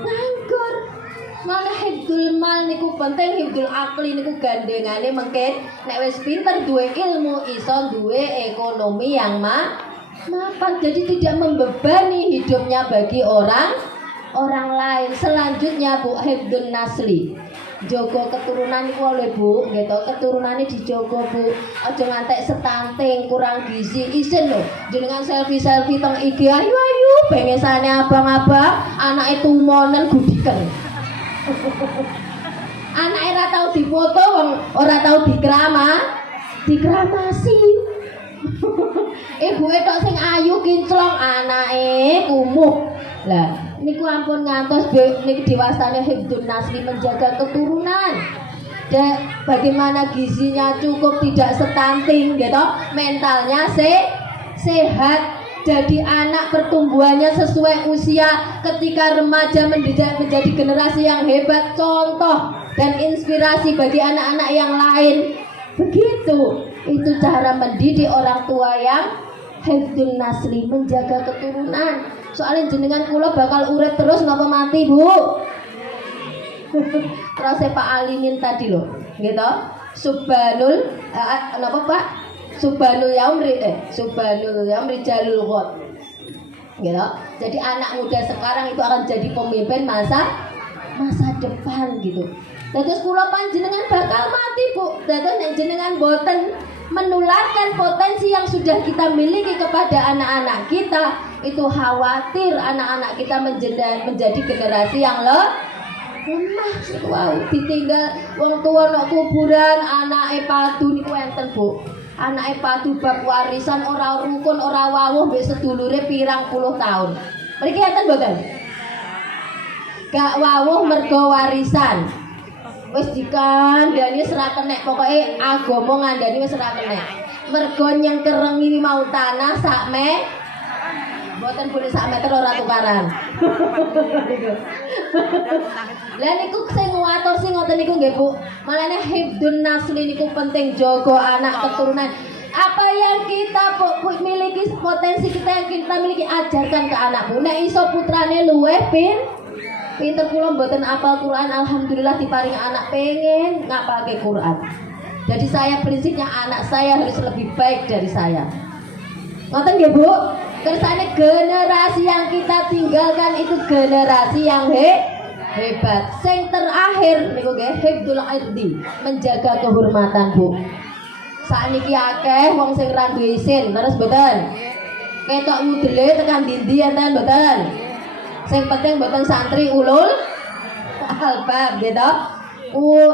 nganggur. Mana hibdul mal niku penting, hibdul akli niku gandengane mungkin nek wis pinter duwe ilmu iso duwe ekonomi yang mapan, jadi tidak membebani hidupnya bagi orang lain. Selanjutnya Bu, hibdun nasli, jogo keturunan niku oleh Bu, gitu. Keturunane dijogo Bu. Aja ngantek stunting, kurang gizi, isin lho. Jenengan selfie teng IG ayu pengesane abang-abang, anake tumonen gudiken. Anake ora tau difoto, wong ora tau dikramasi. Ibuke tok sing ayu kinclong, anake kumuh. Lah niku ampun ngantos niki diwastani hibdun nasli, menjaga keturunan. Dan bagaimana gizinya cukup, tidak stunting gitu, mentalnya sehat. Jadi anak pertumbuhannya sesuai usia, ketika remaja menjadi generasi yang hebat, contoh dan inspirasi bagi anak-anak yang lain. Begitu, itu cara mendidik orang tua yang hifdzun nasli, menjaga keturunan. Soalnya jenengan kula bakal urip terus ngapa mati, Bu. Terus Pak Alimin tadi loh, gitu. Subhanul napa Pak? Subhanul Yamri Jalul Ghad. Gitu. Jadi anak muda sekarang itu akan jadi pemimpin masa depan gitu. Terus kula panjenengan bakal mati, Bu. Terus jenengan boten menularkan potensi yang sudah kita miliki kepada anak-anak kita, itu khawatir anak-anak kita menjadi generasi yang lemah. Wow, ditinggal wong tuwa nok kuburan, anake padu niku enten, Bu. Anake padu bab warisan ora rukun, ora wawuh mbek sedulure pirang puluh tahun. Mriki enten mboten? Gak wawuh mergo warisan. Wis dikandani ora kenek, pokoke agama ngandani wis ora kenek. Mergo nyengkerengi mau tanah sakme mboten boleh sak meter ora tukaran. Lah niku sing nguwatur sing ngoten niku nggih Bu. Malane hibdun nasli niku penting, jaga anak keturunan. Apa yang kita miliki, potensi kita yang kita miliki, ajarkan ke anak Bu. Nek iso putrane luweh pinter kula mboten apal Quran, alhamdulillah diparingi anak pengen ngapalke Quran. Jadi saya prinsipnya anak saya harus lebih baik dari saya. Ngoten nggih Bu? Kersane generasi yang kita tinggalkan itu generasi yang hebat. Sing terakhir niku nggih hifdzul irdi, menjaga kehormatan Bu. Sakniki akeh wong sing ra duwe isin, terus mboten. Ketok mudele tekan ndi-ndi enten mboten. Sing penting mboten santri ulul albab gitu.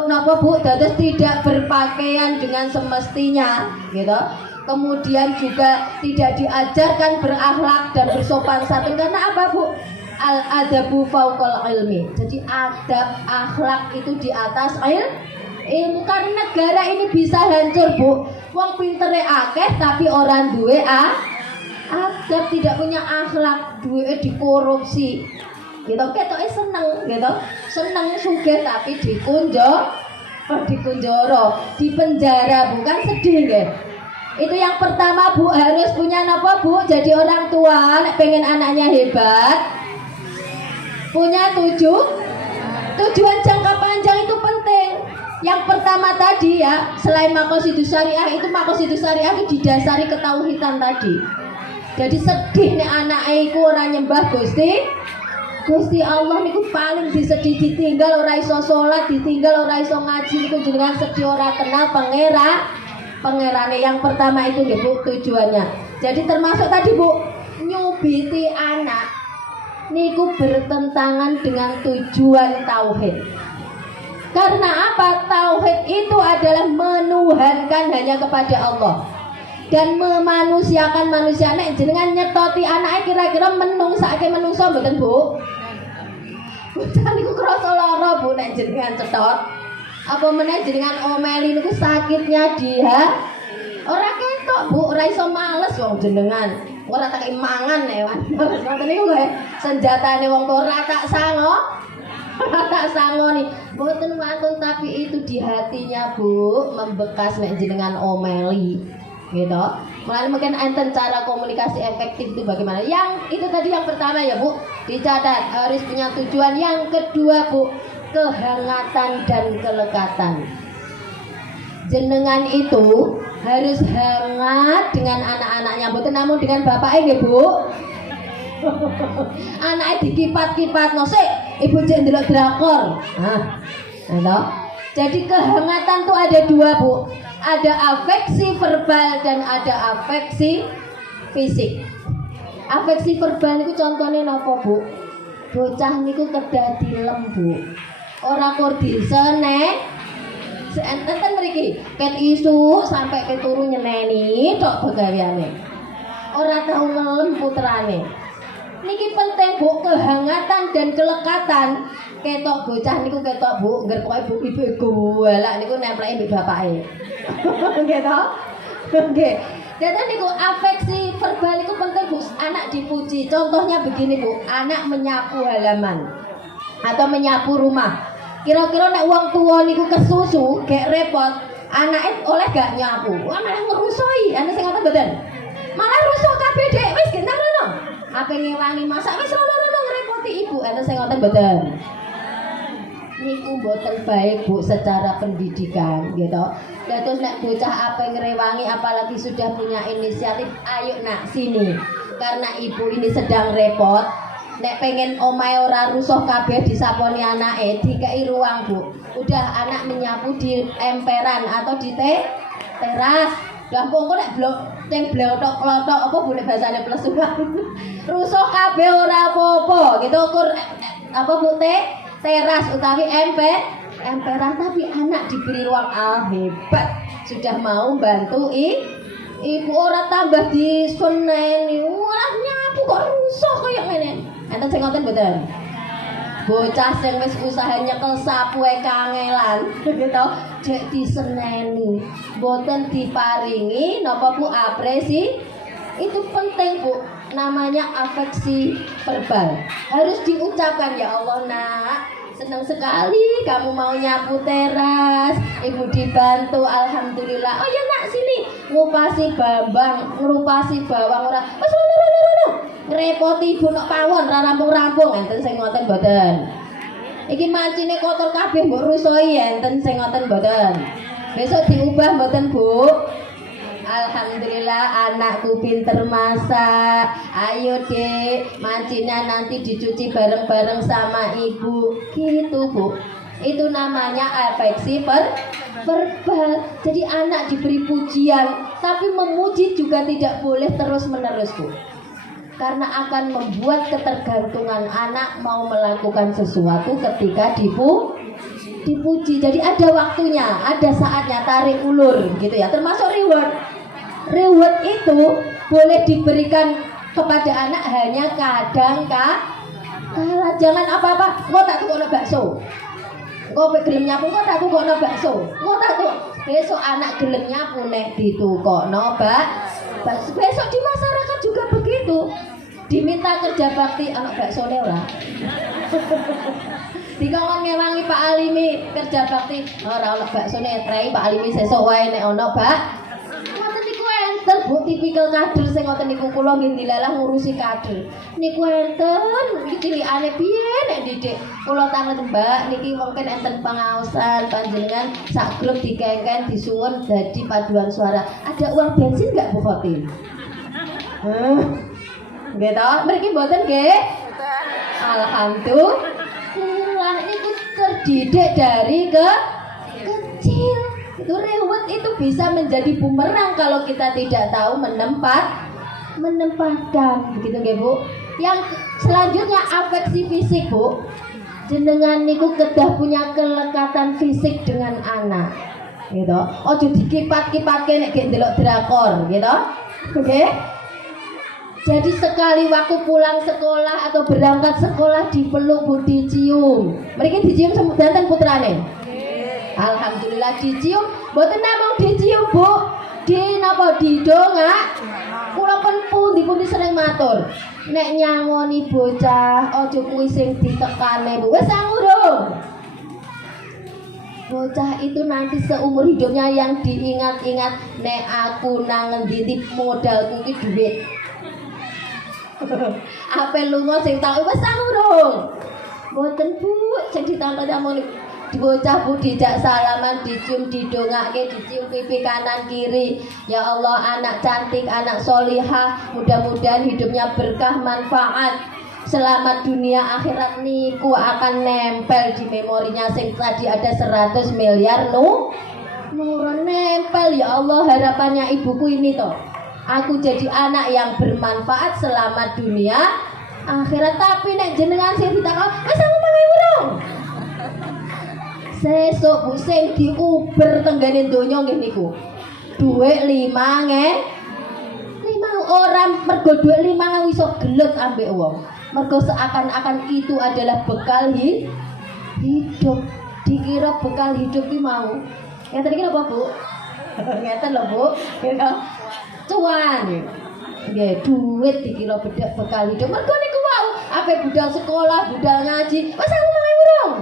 Napa Bu, dados tidak berpakaian dengan semestinya gitu. Kemudian juga tidak diajarkan berakhlak dan bersopan santun. Karena apa Bu? Al-adabu fauqal ilmi. Jadi adab akhlak itu di atas ilmu. Karena negara ini bisa hancur Bu. Wong pintere akeh tapi orang duwe adab, tidak punya akhlak, duwe dikorupsi. Gitu ketoke seneng gitu. Seneng sugih tapi dikunjoro, dipenjara, bukan sedih nggih. Itu yang pertama Bu, harus punya apa Bu? Jadi orang tua nek pengen anaknya hebat, punya tujuan jangka panjang itu penting. Yang pertama tadi ya, selain maqasidus syariah, itu maqasidus syariah itu didasari ketauhidan tadi. Jadi sedih nek anake iku ora nyembah Gusti Allah niku paling disedih, ditinggal ora iso salat, ditinggal ora iso ngaji niku jenengan sedih, ora kenal pangerane. Yang pertama itu nggih Bu, tujuannya. Jadi termasuk tadi Bu, nyubiti anak niku bertentangan dengan tujuan tauhid. Karena apa? Tauhid itu adalah menuhankan hanya kepada Allah. dan memanusiakan manusia. Nek jenengan nyetoti anake kira-kira menungsake menungso mboten, Bu? Bocah niku krasa lara, Bu, nek jenengan cetot. Apa meneh jenengan omeli niku sakitnya dia. Ora ketok, Bu, ora iso males wong jenengan. Ora tak mangan hewan. Ngoten niku kae senjatane wong ora tak sango. Ora tak sangoni. Mboten wantun tapi itu di hatinya, Bu, membekas nek jenengan omeli. Gitu. Mulai mungkin enten cara komunikasi efektif itu bagaimana? Yang itu tadi yang pertama ya, Bu, dicatat harus punya tujuan. Yang kedua, Bu, kehangatan dan kelekatan. Jenengan itu harus hangat dengan anak-anaknya, mboten namun dengan bapaknya nggih, Bu. Anaknya dikipat-kipat, sik ibu jek ndelok drakor. Jadi kehangatan tuh ada dua, Bu. Ada afeksi verbal dan ada afeksi fisik. Afeksi verbal itu contohnya napa, Bu? Bocah niku kedah dilem, Bu. Ora kur disene. Enten mriki, ket isu sampai ke turu nyeneni tok begaweane. Ora tau ngelem putrane. Niki penting, Bu, kehangatan dan kelekatan. Ketok bocah niku ketok, Bu, ngger pokoke Bu ibu golek niku nempleke mbek bapake. Gitu. Nggih. Dadi niku afeksi verbal niku penting, Bu. Anak dipuji. Contohnya begini, Bu. Anak menyapu halaman atau menyapu rumah. Kira-kira nek wong tuwa niku kesusu, gek repot, anake oleh gak nyapu. Wah, malah ngerusoi. Ana sing ngoten mboten? Malah rusuh kabeh Dek. Wis gentar ngono. Ape ngewangi masak wis rono-rono ngrepoti ibu. Ana sing ngoten mboten? Niku mboten baik, Bu, secara pendidikan gitu. Dan terus nek bocah apa ngrewangi apalagi sudah punya inisiatif, ayo nak sini. Karena ibu ini sedang repot. Nek pengen omahe ora rusuh kabeh disaponi anake, dikei ruang, Bu. Udah anak menyapu di emperan atau di teras. Lah kok nek blok teng blotok-blotok apa Bu nek basane plesukan. Rusuh kabeh ora apa-apa gitu ukur apa Bu teras utawi emperan tapi anak diberi ruang hebat. Sudah mau bantu ibu ora tambah diseneni. Wah nyapu kok rusuh kaya ngene. Enten sing ngoten mboten? Bocah sing wis usaha nyekel sapu kangelan gitu, jek diseneni. Mboten diparingi napa Bu apresi. Itu penting, Bu. Namanya afeksi verbal. Harus diucapkan, ya Allah, Nak. Senang sekali kamu mau nyapu teras. Ibu dibantu, alhamdulillah. Oh ya Nak, sini ngupasi bambang, ngrupasi bawang ora. Wes ngono. Ngrepoti ibu nok pawon ra rampung-rampung, enten sing ngoten mboten. Iki mancine kotor kabeh mbok rusoi, enten sing ngoten mboten. Besok diubah mboten, Bu? Alhamdulillah anakku pinter masak. Ayo Dek, mancina nanti dicuci bareng-bareng sama ibu. Gitu, Bu. Itu namanya afeksi verbal. Jadi anak diberi pujian, tapi memuji juga tidak boleh terus-menerus, Bu. Karena akan membuat ketergantungan anak mau melakukan sesuatu ketika dipuji. Jadi ada waktunya, ada saatnya, tarik ulur gitu ya. Termasuk reward. Reward itu boleh diberikan kepada anak hanya kadang-kala. Jangan apa-apa, kok tak tukokno bakso. Kok gelem nyapu kok tak tukokno bakso. Kok tak tukok. Besok anak gelem nyapu nek ditukokno bakso. Besok di masyarakat juga begitu. Diminta kerja bakti anak baksone ora. Dikongkon ngewangi Pak Alimi kerja bakti ora ono baksone trei Pak Alimi sesuk wae nek ono ngoten niku enten Bu tipikal kader sing ngoten niku kula nggih dilalah ngurusi kader. Niku enten iki cilikane piye nek didik kula tanget Mbak niki mungkin enten pengaosan panjenengan sak grup dikengken disuwun dadi paduan suara. Ada uang bensin enggak Bu Khotim? Gitu, mriki mboten nggih? Alhamdulillah niku terdidik dari kecil. Itu reward itu bisa menjadi bumerang kalau kita tidak tahu menempatkan. Begitu nggih, Bu? Yang selanjutnya afeksi fisik, Bu. Jenengan niku kedah punya kelekatan fisik dengan anak. gitu. Ojo dikipat-kipatke nek gek ndelok drakor, gitu. Oke. Jadi sekali waktu pulang sekolah atau berangkat sekolah dipeluk Bu, dicium. Mriki dicium sedanten putrane. Alhamdulillah dicium, mboten namung dicium Bu. Di napa didongak. Kula pundi-pundi sering matur. Nek nyangoni bocah aja kuwi sing ditekane Bu. Wis angurung. Bocah itu nanti seumur hidupnya yang diingat-ingat, nek aku nang ngendi modalku ki dhuwit. Apa lunga sing tau wis urung. Mboten Bu, sing ditampa-tampani bocah Bu dijak salaman, dicium, didongake, dicium pipi kanan kiri. Ya Allah, anak cantik, anak solihah, mudah-mudahan hidupnya berkah manfaat. Selamat dunia akhirat niku akan nempel di memorinya sing tadi ada 100 miliar nurun nempel. Ya Allah, harapannya ibuku ini toh. Aku jadi anak yang bermanfaat selamat dunia akhirat. Tapi nek jenengan sing ditakon, wis aku mangan urung. Sesuk Bu sing diuber tenggane donya nggih niku. Dhuwit 5 orang mergo dhuwit 5 iso gelut ambek wong. Mergo seakan-akan itu adalah bekal hidup. Dikira bekal hidup ki mau. Ngeten iki apa Bu? Ngeten lho Bu. Cuan. Nggih, duit dikira bedak bekal hidup. Mergo niku wau, ape budal sekolah, budal ngaji, wis aku mangan urung.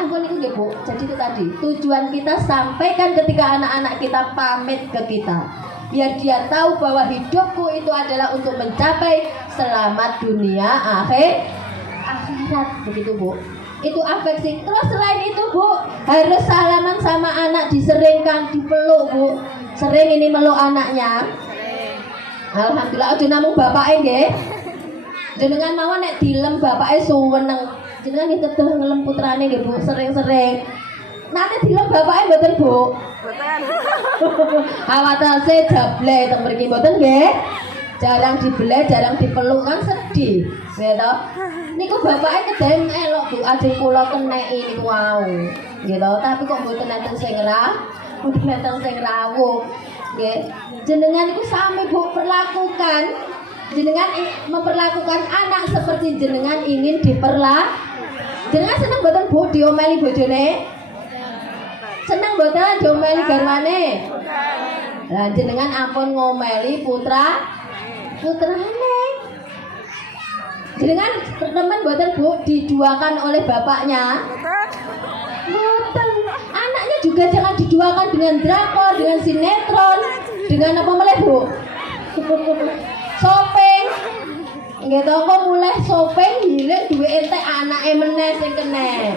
Ampun niku nggih Bu. Jadi itu tadi, tujuan kita sampaikan ketika anak-anak kita pamit ke kita. Biar dia tahu bahwa hidupku itu adalah untuk mencapai selamat dunia akhirat. Begitu Bu. Itu afeksi. Terus selain itu Bu, harus salaman sama anak, diseringkan, dipeluk Bu. Sering ini meluk anaknya. Alhamdulillah, aja namung bapake nggih. Jenengan mawon nek dilem bapake suweneng. Jenengan nggih tetep ngelem putrane nggih Bu, sering-sering. Nanti dilem bapake mboten Bu? Mboten. Awatase jable teng mriki mboten nggih? Jarang dibeleh, jarang dipeluk kan sedih. Nggih to? Niku bapake kedeng elok Bu, ajeng kula keneki niku wau. Nggih to, tapi kok mboten enten sing mboten enten sing rawuh. Nggih. Jenengan iku sami Bu perlakukan. Jenengan memperlakukan anak seperti jenengan ingin Jenengan seneng mboten Bu diomeli bojone? Seneng mboten diomeli garwane? Lah jenengan ampun ngomeli putrane. Jenengan teman mboten Bu diduakan oleh bapaknya? Mboten. Anaknya juga jangan diduakan dengan drakor, dengan sinetron, dengan apa meleh Bu? Shopping. Nggih to kok mulai shopping hilang duwe entek anake meneh sing kene.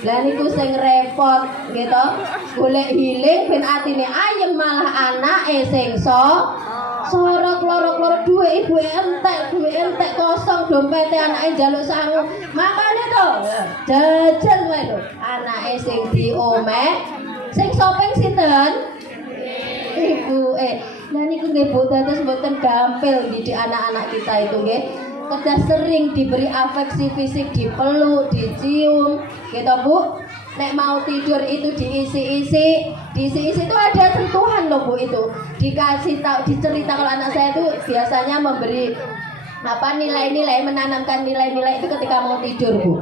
Lah niku sing repot nggih to. Golek hiling ben atine ayem malah anake sing sorok loro-loro duwe ibu entek kosong dompete anake njaluk sangu. Makane to jajan wae lho. Anake sing diomeh sing shopping sinten? Ibuke. Lah niku nggih Bu, dados mboten gampil didik anak-anak kita itu nggih. Kedah sering diberi afeksi fisik, dipeluk, dicium, gitu Bu. Nek mau tidur itu diisi-isi itu ada sentuhan loh Bu itu. Dikasih tahu, dicerita kalau anak saya itu biasanya memberi nilai-nilai, menanamkan nilai-nilai itu ketika mau tidur Bu.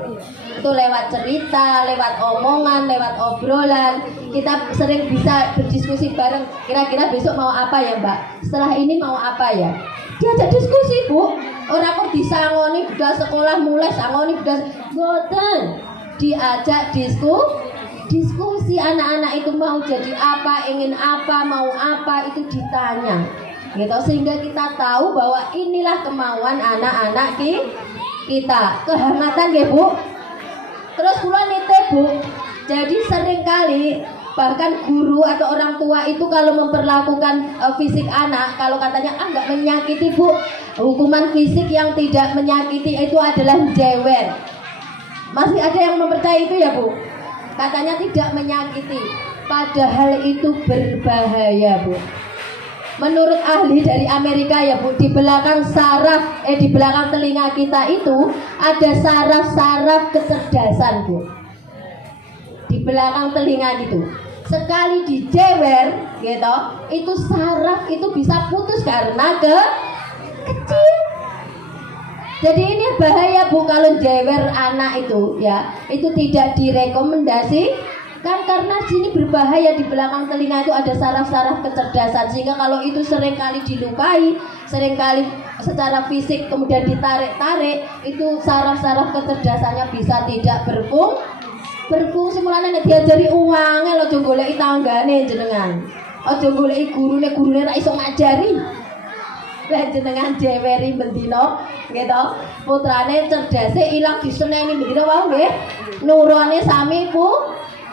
Itu lewat cerita, lewat omongan, lewat obrolan. Kita sering bisa berdiskusi bareng. Kira-kira besok mau apa ya Mbak? Setelah ini mau apa ya? Diajak diskusi Bu. Orang kok disangoni budal sekolah mulai sangoni budal boten. Diajak diskusi anak-anak itu mau jadi apa, ingin apa, mau apa itu ditanya. Gitu sehingga kita tahu bahwa inilah kemauan anak-anak kita. Kehangatan nggih Bu. Terus kula nitip Bu. Jadi seringkali bahkan guru atau orang tua itu kalau memperlakukan fisik anak, kalau katanya enggak menyakiti Bu, hukuman fisik yang tidak menyakiti itu adalah jewer. Masih ada yang mempercayai itu ya Bu? Katanya tidak menyakiti, padahal itu berbahaya Bu. Menurut ahli dari Amerika ya Bu, di belakang saraf di belakang telinga kita itu ada saraf-saraf kecerdasan Bu. Di belakang telinga gitu. sekali dijewer gitu, itu saraf itu bisa putus karena kecil. Jadi ini bahaya Bu kalau jewer anak itu ya, itu tidak direkomendasikan karena sini berbahaya. Di belakang telinga itu ada saraf-saraf kecerdasan, sehingga kalau itu seringkali dilukai, seringkali secara fisik kemudian ditarik-tarik, itu saraf-saraf kecerdasannya bisa tidak berfungsi. Mulane nek diajari uangnya aja goleki tanggane jenengan, aja goleki gurune ra iso ngajari. Lah jenengan jeweri bendino gitu, putrane cerdase ilang diseneni bendino wae nggih, nurone sami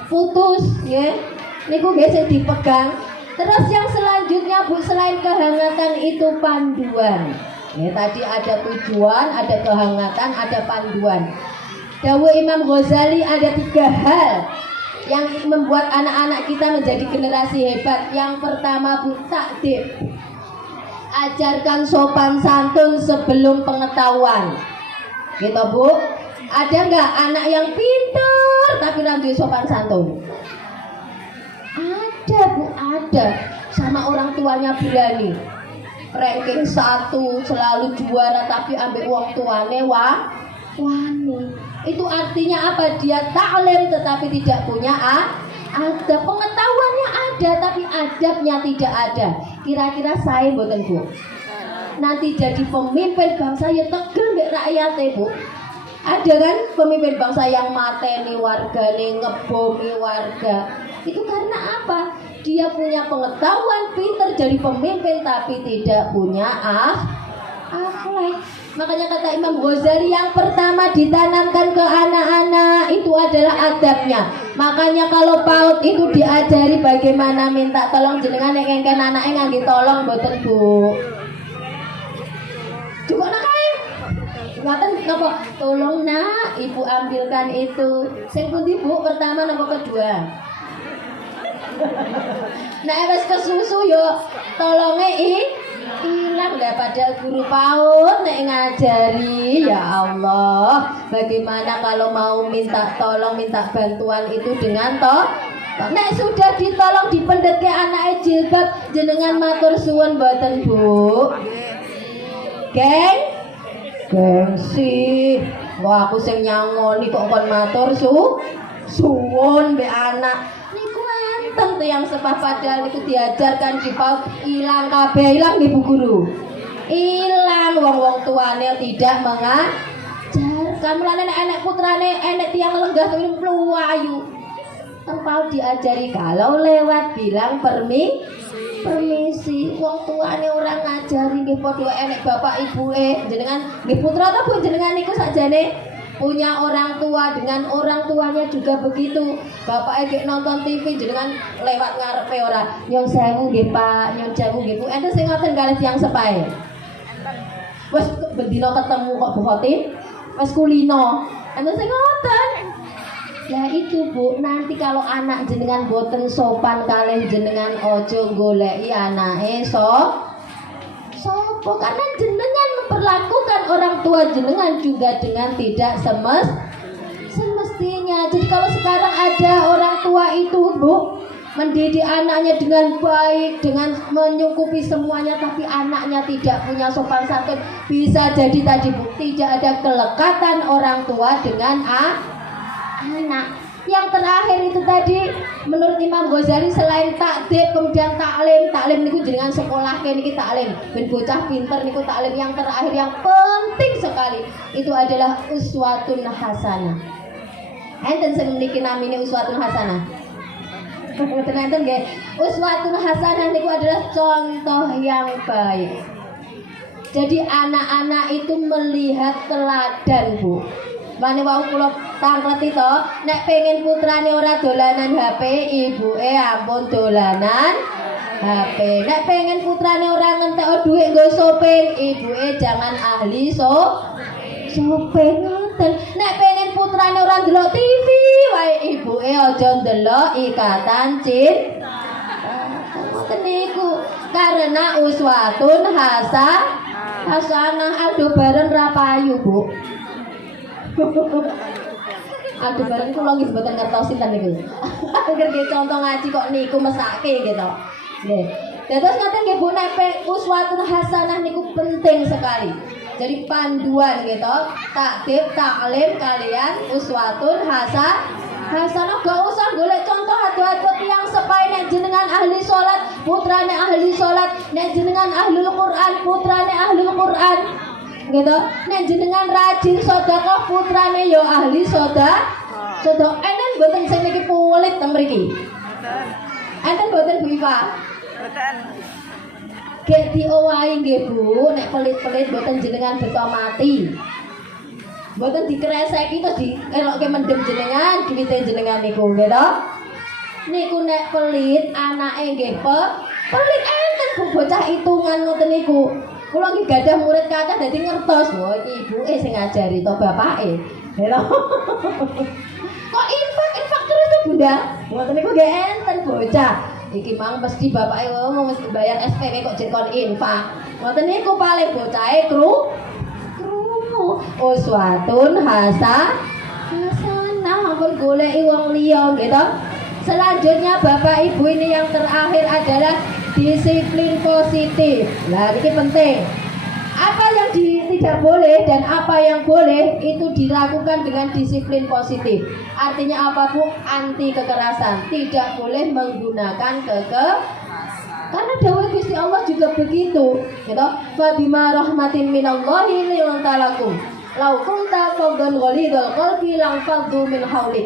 putus nggih. Niku nggih sing dipegang. Terus yang selanjutnya Bu, selain kehangatan itu panduan. Ya, tadi ada tujuan, ada kehangatan, ada panduan. Dawuh Imam Ghazali ada 3 hal yang membuat anak-anak kita menjadi generasi hebat. Yang pertama Bu, takdib. Ajarkan sopan santun sebelum pengetahuan. Gitu Bu. Ada nggak anak yang pintar tapi randu sopan santun? Ada Bu, ada. Sama orang tuanya berani. Ranking 1 selalu juara tapi ambil uang tuane wani. Itu artinya apa? Dia taklim tetapi tidak punya ada pengetahuannya ada tapi adabnya tidak ada. Kira-kira saya mboten Bu, nanti jadi pemimpin bangsa ya tegel mbek rakyat Bu. Ada kan pemimpin bangsa yang mateni wargane, ngebomi warga. Itu karena apa? Dia punya pengetahuan, pintar jadi pemimpin tapi tidak punya akhlak. Makanya kata Imam Ghazali yang pertama ditanamkan ke anak-anak itu adalah adabnya. Makanya kalau PAUD itu diajari bagaimana minta tolong, jenengan nek ngengken anake ngangge tolong mboten Bu. Cukup nak kae. Ngaten napa? Tolong Nak, Ibu ambilkan itu. Sing pundi Bu? Pertama napa kedua? Nek wis kesusu yo tolonge hilang dah, padahal guru PAUD nek ngajari. Ya Allah, bagaimana kalau mau minta tolong, minta bantuan itu dengan nek sudah ditolong dipendhetke anake jilbab, jenengan matur suwun mboten Bu? Gengsi. Wah, aku sing nyangoni kok kon matur suwun mbek anak. Niku enten yang sepah padahal niku diajarkan di PAUD ilang kabeh, ilang nggih Bu Guru. Ilang wong-wong tuane tidak mengajarkan. Mulane nek enek putrane enek tiyang lenggah mluwayu. Teng PAUD diajari kalau lewat bilang permisi. Wong tuane orang ngajari nggih padha enek bapak ibuke. Jenengan nggih putra ta Bu jenengan niku sakjane punya orang tua, dengan orang tuanya juga begitu. Bapaknya kayak nonton TV jenengan lewat ngarepe ora. Nyun sewu nggih Pak, nyun sewu nggih Bu. Enten sing ngoten kalih tiyang sepahe. Wes bendina ketemu kok Bu Khotim, wes kulino. Enten sing ngoten. Ya itu Bu, nanti kalau anak jenengan boten sopan kalih jenengan ojo goleki anake sopo, karena jenengan memperlakukan orang tua jenengan juga dengan tidak semestinya. Jadi kalau sekarang ada orang tua itu Bu mendidik anaknya dengan baik, dengan menyukupi semuanya, tapi anaknya tidak punya sopan santun, bisa jadi tadi Bu tidak ada kelekatan orang tua dengan anak. Yang terakhir itu tadi menurut Imam Ghazali selain takdib kemudian taklim niku jenengan sekolah niki taklim ben bocah pinter niku taklim. Yang terakhir yang penting sekali itu adalah uswatun hasanah. Enten sing niki namine uswatun hasanah. Enten nggih. Uswatun hasanah niku adalah contoh yang baik. Jadi anak-anak itu melihat teladan Bu. Mane wau kula tanglet to, nek pengen putrane ora dolanan HP, ibuke ampun dolanan HP. Nek pengen putrane ora ngentek dhuwit nggo shopping, ibuke jangan ahli shopping ngoten. Nek pengen putrane ora ndelok TV, wae ibuke aja ndelok Ikatan Cinta. Ngoten niku karena uswatun hasanah. Aldo bareng ra payu Bu. Aduh bareng kula nggih mboten ngertos sinten niku. Angger nggih contoh ngaji kok niku mesake gitu. Nggih. Terus ngaten nggih Bu nek uswatun hasanah niku penting sekali. Jadi panduan gitu, takdib, taklim kalian uswatun hasanah gak usah golek contoh adu-adu yang sepai nek jenengan ahli salat, putrane ahli salat, nek jenengan ahlul Quran, putrane ahlul Quran. Gitu. Nek jenengan rajin sedekah, putrane yo ahli sedekah. Enten mboten sing niki pulit teng mriki. Enten mboten Bu Iva? Mboten. Gek diowahi nggih Bu, nek pelit-pelit mboten jenengan beto mati. Mboten dikreseki terus dielokke mendem jenengan, duwite jenengan niku, nggih to? Niku nek pelit anake nggih pelit enten Bu bocah hitungan ngoten niku. Kula nggih gadah murid kathah dadi ngertos, wah iki ibuke sing ngajari to bapake. Nggih to? Kok infak terus to Bunda? Ngoten niku nggih enten bocah. Iki mang mesti bapake ngomong mesti bayar SPP kok jek kon infak. Ngoten niku paling bocahe krungu. Uswatun hasanah ampun goleki wong liya gitu. Selanjutnya Bapak Ibu ini yang terakhir adalah disiplin positif. Nah, ini penting. Apa yang tidak boleh dan apa yang boleh itu dilakukan dengan disiplin positif. Artinya apa Bu? Anti kekerasan. Tidak boleh menggunakan karena dawuh Gusti Allah juga begitu, gitu. Fa bima rahmatin minallahi linta lakum. Lau kunta faddan ghalidul qalbi lang faddu min haulik.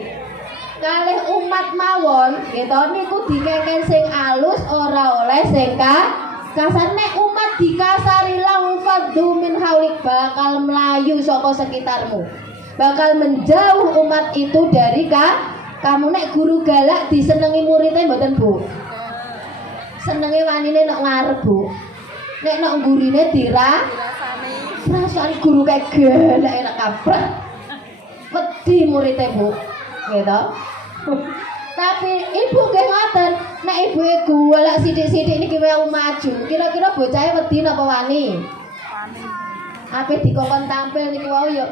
Kalih umat mawon, gitu niku dikeken sing alus ora oleh sing kasar. Nek umat dikasari lang faddu min haulik bakal melayu saka sekitarmu. Bakal menjauh umat itu dari kamu. Nek guru galak disenengi muridnya mboten Bu? Senenge wanine nek ngarep Bu. Nek nek gurine dirasani guru kayak galak enak kabeh. Wedi muridnya Bu. Gitu. Tapi ibu nggih ngoten, nek ibuke golek sithik-sithik niki wae maju. Kira-kira bocahe wedi napa wani? Wani. Ape dikongkon tampil niku wau ya.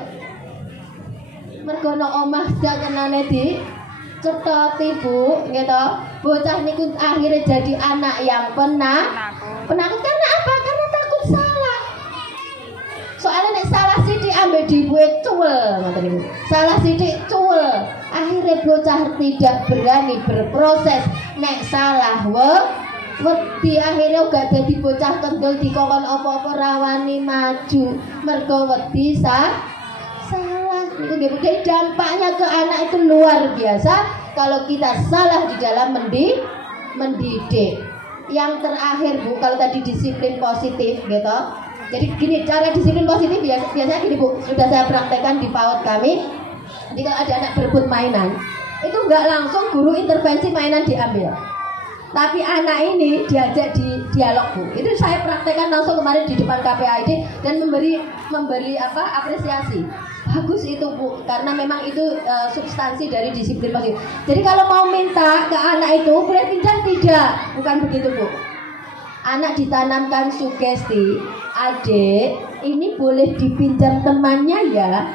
Mergo nek omah jangenane di cetoti Bu, gitu. Bocah niku akhirnya jadi anak yang penakut karena apa? Karena takut salah. Soalnya nek salah sithik ambek dibuat cuwel, ngoten niku. Salah sithik cuwel. Akhirnya bocah tidak berani berproses. Nek salah wedi akhirnya gak jadi bocah kendel dikongkon apa-apa rawani maju. Mergo wedi salah. Itu jadi dampaknya ke anak itu luar biasa kalau kita salah di dalam mendidik. Yang terakhir Bu, kalau tadi disiplin positif gitu. Jadi gini, cara disiplin positif biasanya gini Bu, sudah saya praktekkan di PAUD kami. Jadi kalau ada anak berebut mainan, itu nggak langsung guru intervensi mainan diambil. Tapi anak ini diajak di dialog Bu. Itu saya praktekkan langsung kemarin di depan KPAID dan memberi apresiasi. Bagus itu Bu, karena memang itu substansi dari disiplin positif. Jadi kalau mau minta ke anak itu boleh pinjam tidak? Bukan begitu Bu. Anak ditanamkan sugesti, adik ini boleh dipinjam temannya ya.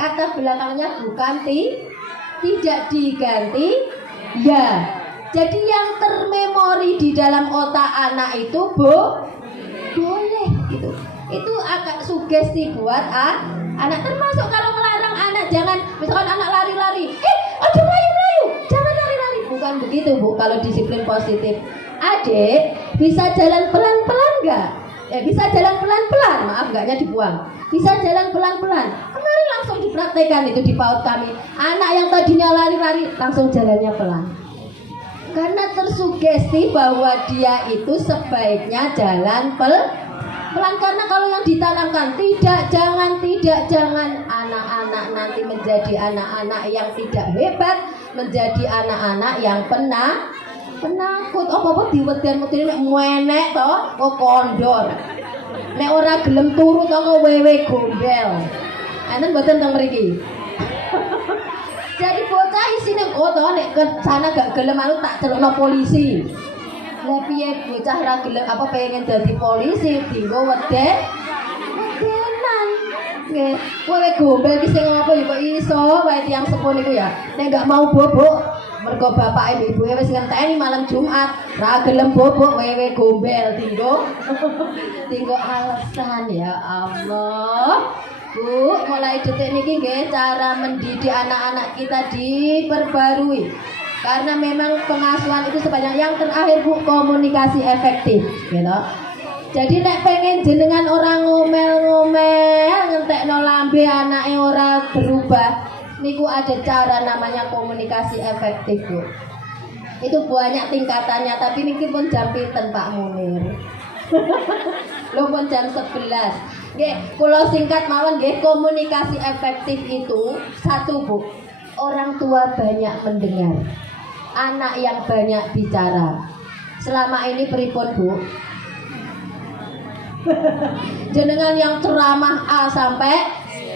Kata belakangnya bukan tidak diganti ya. Jadi yang termemori di dalam otak anak itu boleh gitu. Itu agak sugesti buat anak, termasuk kalau melarang anak jangan, misalkan anak lari-lari, aduh melayu, jangan lari-lari. Bukan begitu Bu, kalau disiplin positif. Adik bisa jalan pelan-pelan enggak? Bisa jalan pelan-pelan, maaf enggaknya dibuang. Bisa jalan pelan-pelan. Kemarin langsung dipraktekkan itu di PAUD kami. Anak yang tadinya lari-lari langsung jalannya pelan. Karena tersugesti bahwa dia itu sebaiknya jalan pelan, karena kalau yang ditanamkan tidak jangan anak-anak nanti menjadi anak-anak yang tidak hebat, menjadi anak-anak yang penakut. Apa-apa diweden-wedeni nek menek to, kok kondor. Nek ora gelem turu to kok wewe gombel. Enten mboten teng mriki. Jadi bocah isine to nek ke sana gak gelem tak celukno polisi. Lah piye bocah ra gelem pengen dadi polisi, dinggo wedenan. Nggih, kowe gombel ki sing apa ya kok iso wae tiyang sepuh niku ya. Nek gak mau bobok, mergo bapak ibu wis ngenteni malam Jumat, ra gelem bobok wewe gombel tinggo. Tinggo alasan ya Allah. Bu, mulai detik niki nggih cara mendidik anak-anak kita diperbarui. Karena memang pengasuhan itu sebanyak yang terakhir Bu, komunikasi efektif, gitu. Jadi nek pengen jenengan orang ngomel-ngomel ngentekno lambe anake ora berubah, niku ada cara namanya komunikasi efektif, Bu. Itu banyak tingkatannya, tapi niki pun jam pinten Pak Munir. Lho pun jam 11. Nggih, kula singkat mawon nggih, komunikasi efektif itu satu, Bu. Orang tua banyak mendengar, anak yang banyak bicara. Selama ini pripun, Bu? Jenengan yang ceramah A sampai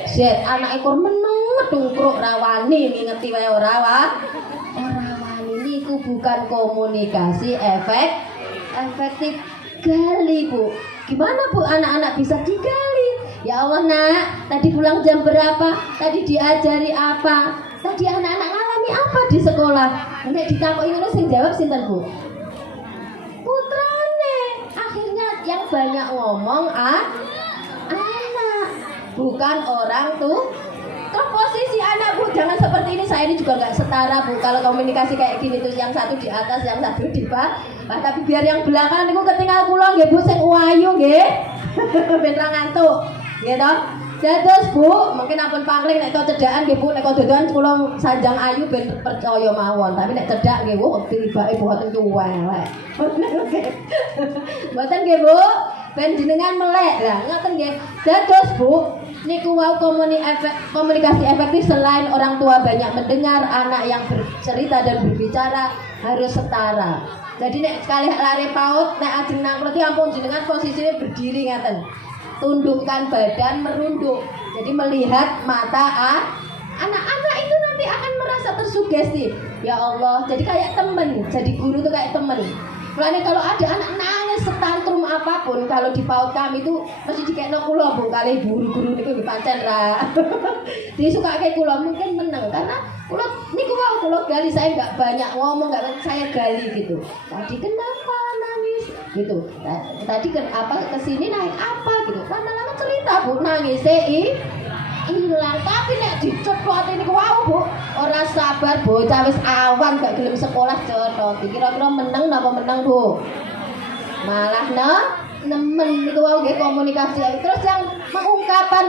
Z, anak ekor meneng dungkruk rawani ngingeti wae ora wani. Niku bukan komunikasi efektif. Gali, Bu. Gimana Bu anak-anak bisa digali? Ya Allah nak, tadi pulang jam berapa? Tadi diajari apa? Tadi anak-anak ngalami apa di sekolah? Nek ditakoki ngono sing jawab sinten, Bu? Putrane. Akhirnya yang banyak ngomong anak, bukan orang tuh. Komposisi anak, Bu, jangan seperti ini. Saya ini juga nggak setara, Bu. Kalau komunikasi kayak gini terus yang satu di atas, yang satu di bawah. Tapi biar yang belakang niku ketinggal pulang nggih, Bu, sing uayu nggih. Ben ra ngantuk. Nggih to? Dados, Bu, mungkin ampun pangling nek to cedhakan nggih, Bu, nek dodolan kula sanjang ayu ben percaya mawon. Tapi nek cedhak nggih, Bu, tibake boten tuwelek. Mboten nggih, Bu. Ben jenengan melek lah, ngoten nggih. Dados, Bu, niku wau komunikasi efektif selain orang tua banyak mendengar, anak yang bercerita dan berbicara harus setara. Jadi nek sekali lari paut, nek ajeng nang kleti ampun jenengan posisinya berdiri ngaten. Tundukkan badan merunduk. Jadi melihat mata anak-anak itu nanti akan merasa tersugesti. Ya Allah, jadi kayak temen, jadi guru itu kayak temen. Makanya kalau ada anak nangis setantrum apapun, kalau di PAUD kami itu mesti dikekno kula, Bu, kali guru-guru niku nggih pancen ra. Disukake kula mungkin meneng karena kula niku wae kula gali, saya enggak banyak ngomong, enggak saya gali gitu. Tadi kenapa nangis gitu. Tadi kenapa kesini naik apa gitu. Lama-lama cerita, Bu, nangis hilang. Tapi nek diceplok niku wae, Bu, ora sabar bocah wis awan gak gelem sekolah cetot. Kira-kira meneng napa meneng, Bu? Malah nemen niku wae nggih komunikasi. Terus yang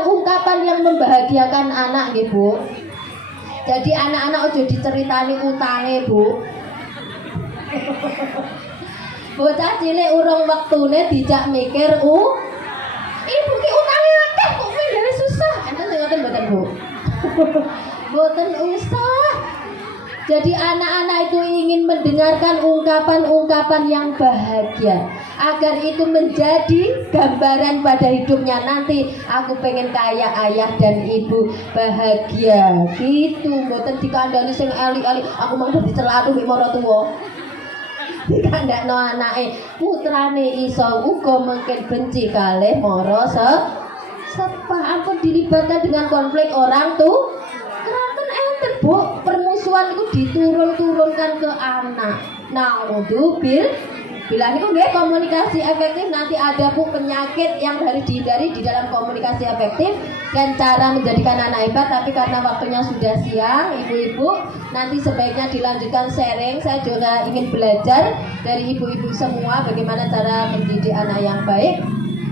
ungkapan yang membahagiakan anak nggih, Bu. Jadi anak-anak ojo diceritani utange, Bu. Bocah cilik urung wektune dijak mikir, ibu ki utange akeh kok gawe susah. Enten sing ngoten mboten, Bu? Mboten usah. Jadi anak-anak itu ingin mendengarkan ungkapan-ungkapan yang bahagia agar itu menjadi gambaran pada hidupnya nanti. Aku pengen kaya ayah dan ibu bahagia gitu. Mboten dikandani sing eli-eli aku mau dadi celatu mek mara tuwa. Dikandakno anake putrane iso uga mungkin benci kalih mara sepah. Ampun dilibatkan dengan konflik orang tuh. Keraton enten, Bu, permusuhan itu diturun-turunkan ke anak. Naudzubil. Bila niku nggih komunikasi efektif, nanti ada, Bu, penyakit yang harus dihindari di dalam komunikasi efektif dan cara menjadikan anak hebat. Tapi karena waktunya sudah siang, ibu-ibu, nanti sebaiknya dilanjutkan sharing. Saya juga ingin belajar dari ibu-ibu semua bagaimana cara mendidik anak yang baik.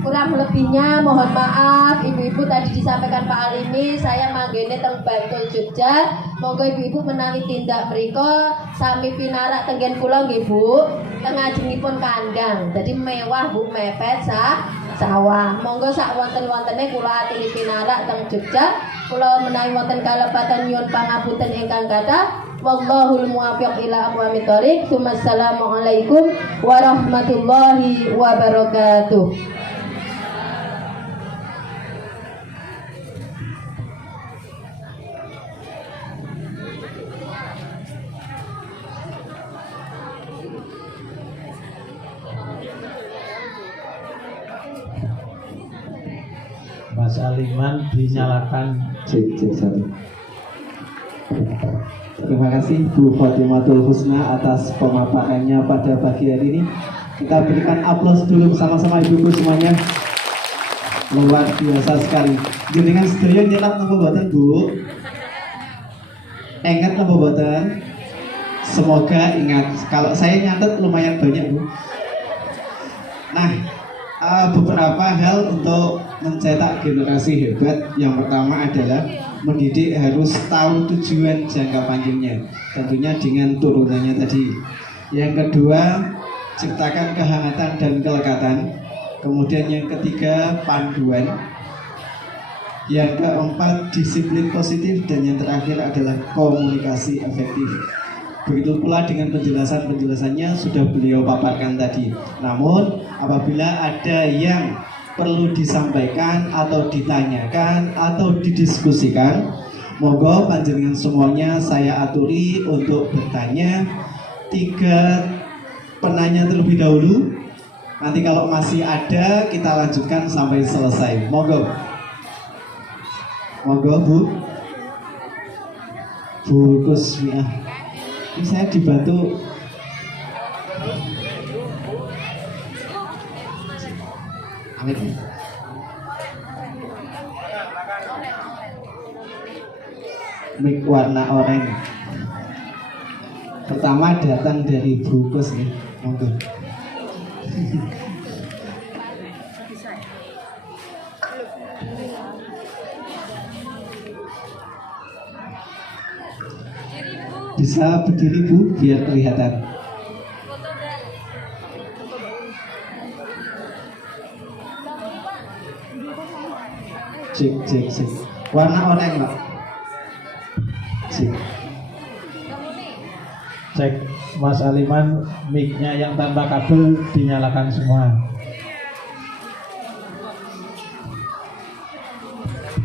Kurang lebihnya mohon maaf, ibu-ibu tadi disampaikan Pak Alimi, saya manggene teng Bantul Jogja. Monggo ibu-ibu menawi tindak mriko sami pinarak tenggen kula nggih, Bu. Teng ngajengipun kandang. Jadi mewah, Bu, mepet sawah. Monggo sak wonten-wontene kula aturi pinarak teng Jogja. Kula menawi wonten kalepatan nyuwun pangapunten ingkang kathah. Wallahul muwaffiq ila aqwamit thoriq. Assalamualaikum warahmatullahi wabarakatuh. Mas Aliman dinyalakan. Cek satu. Terima kasih Bu Khotimatul Husna atas pemaparannya pada pagi hari ini. Kita berikan aplaus dulu bersama-sama ibu-ibu semuanya. Luar biasa sekali. Jenengan sedaya nyelat napa mboten, Bu? Ingat napa mboten? Semoga ingat. Kalau saya nyatet lumayan banyak, Bu. Nah, beberapa hal untuk mencetak generasi hebat. Yang pertama adalah mendidik harus tahu tujuan jangka panjangnya, tentunya dengan turunannya tadi. Yang kedua, ciptakan kehangatan dan kelekatan. Kemudian yang ketiga, panduan. Yang keempat, disiplin positif. Dan yang terakhir adalah komunikasi efektif. Begitu pula dengan penjelasan-penjelasannya sudah beliau paparkan tadi. Namun apabila ada yang perlu disampaikan atau ditanyakan atau didiskusikan, monggo panjenengan semuanya saya aturi untuk bertanya. 3 penanya terlebih dahulu. Nanti kalau masih ada kita lanjutkan sampai selesai. Monggo. Monggo Bu Kusmiah. Ini saya dibantu. Amin. Mic warna oranye. Pertama datang dari Bu Kus nih. Monggo. Bisa berdiri Bu biar kelihatan. Cek. Warna oranye, Pak. Cek. Cek Mas Aliman, mic-nya yang tanpa kabel dinyalakan semua.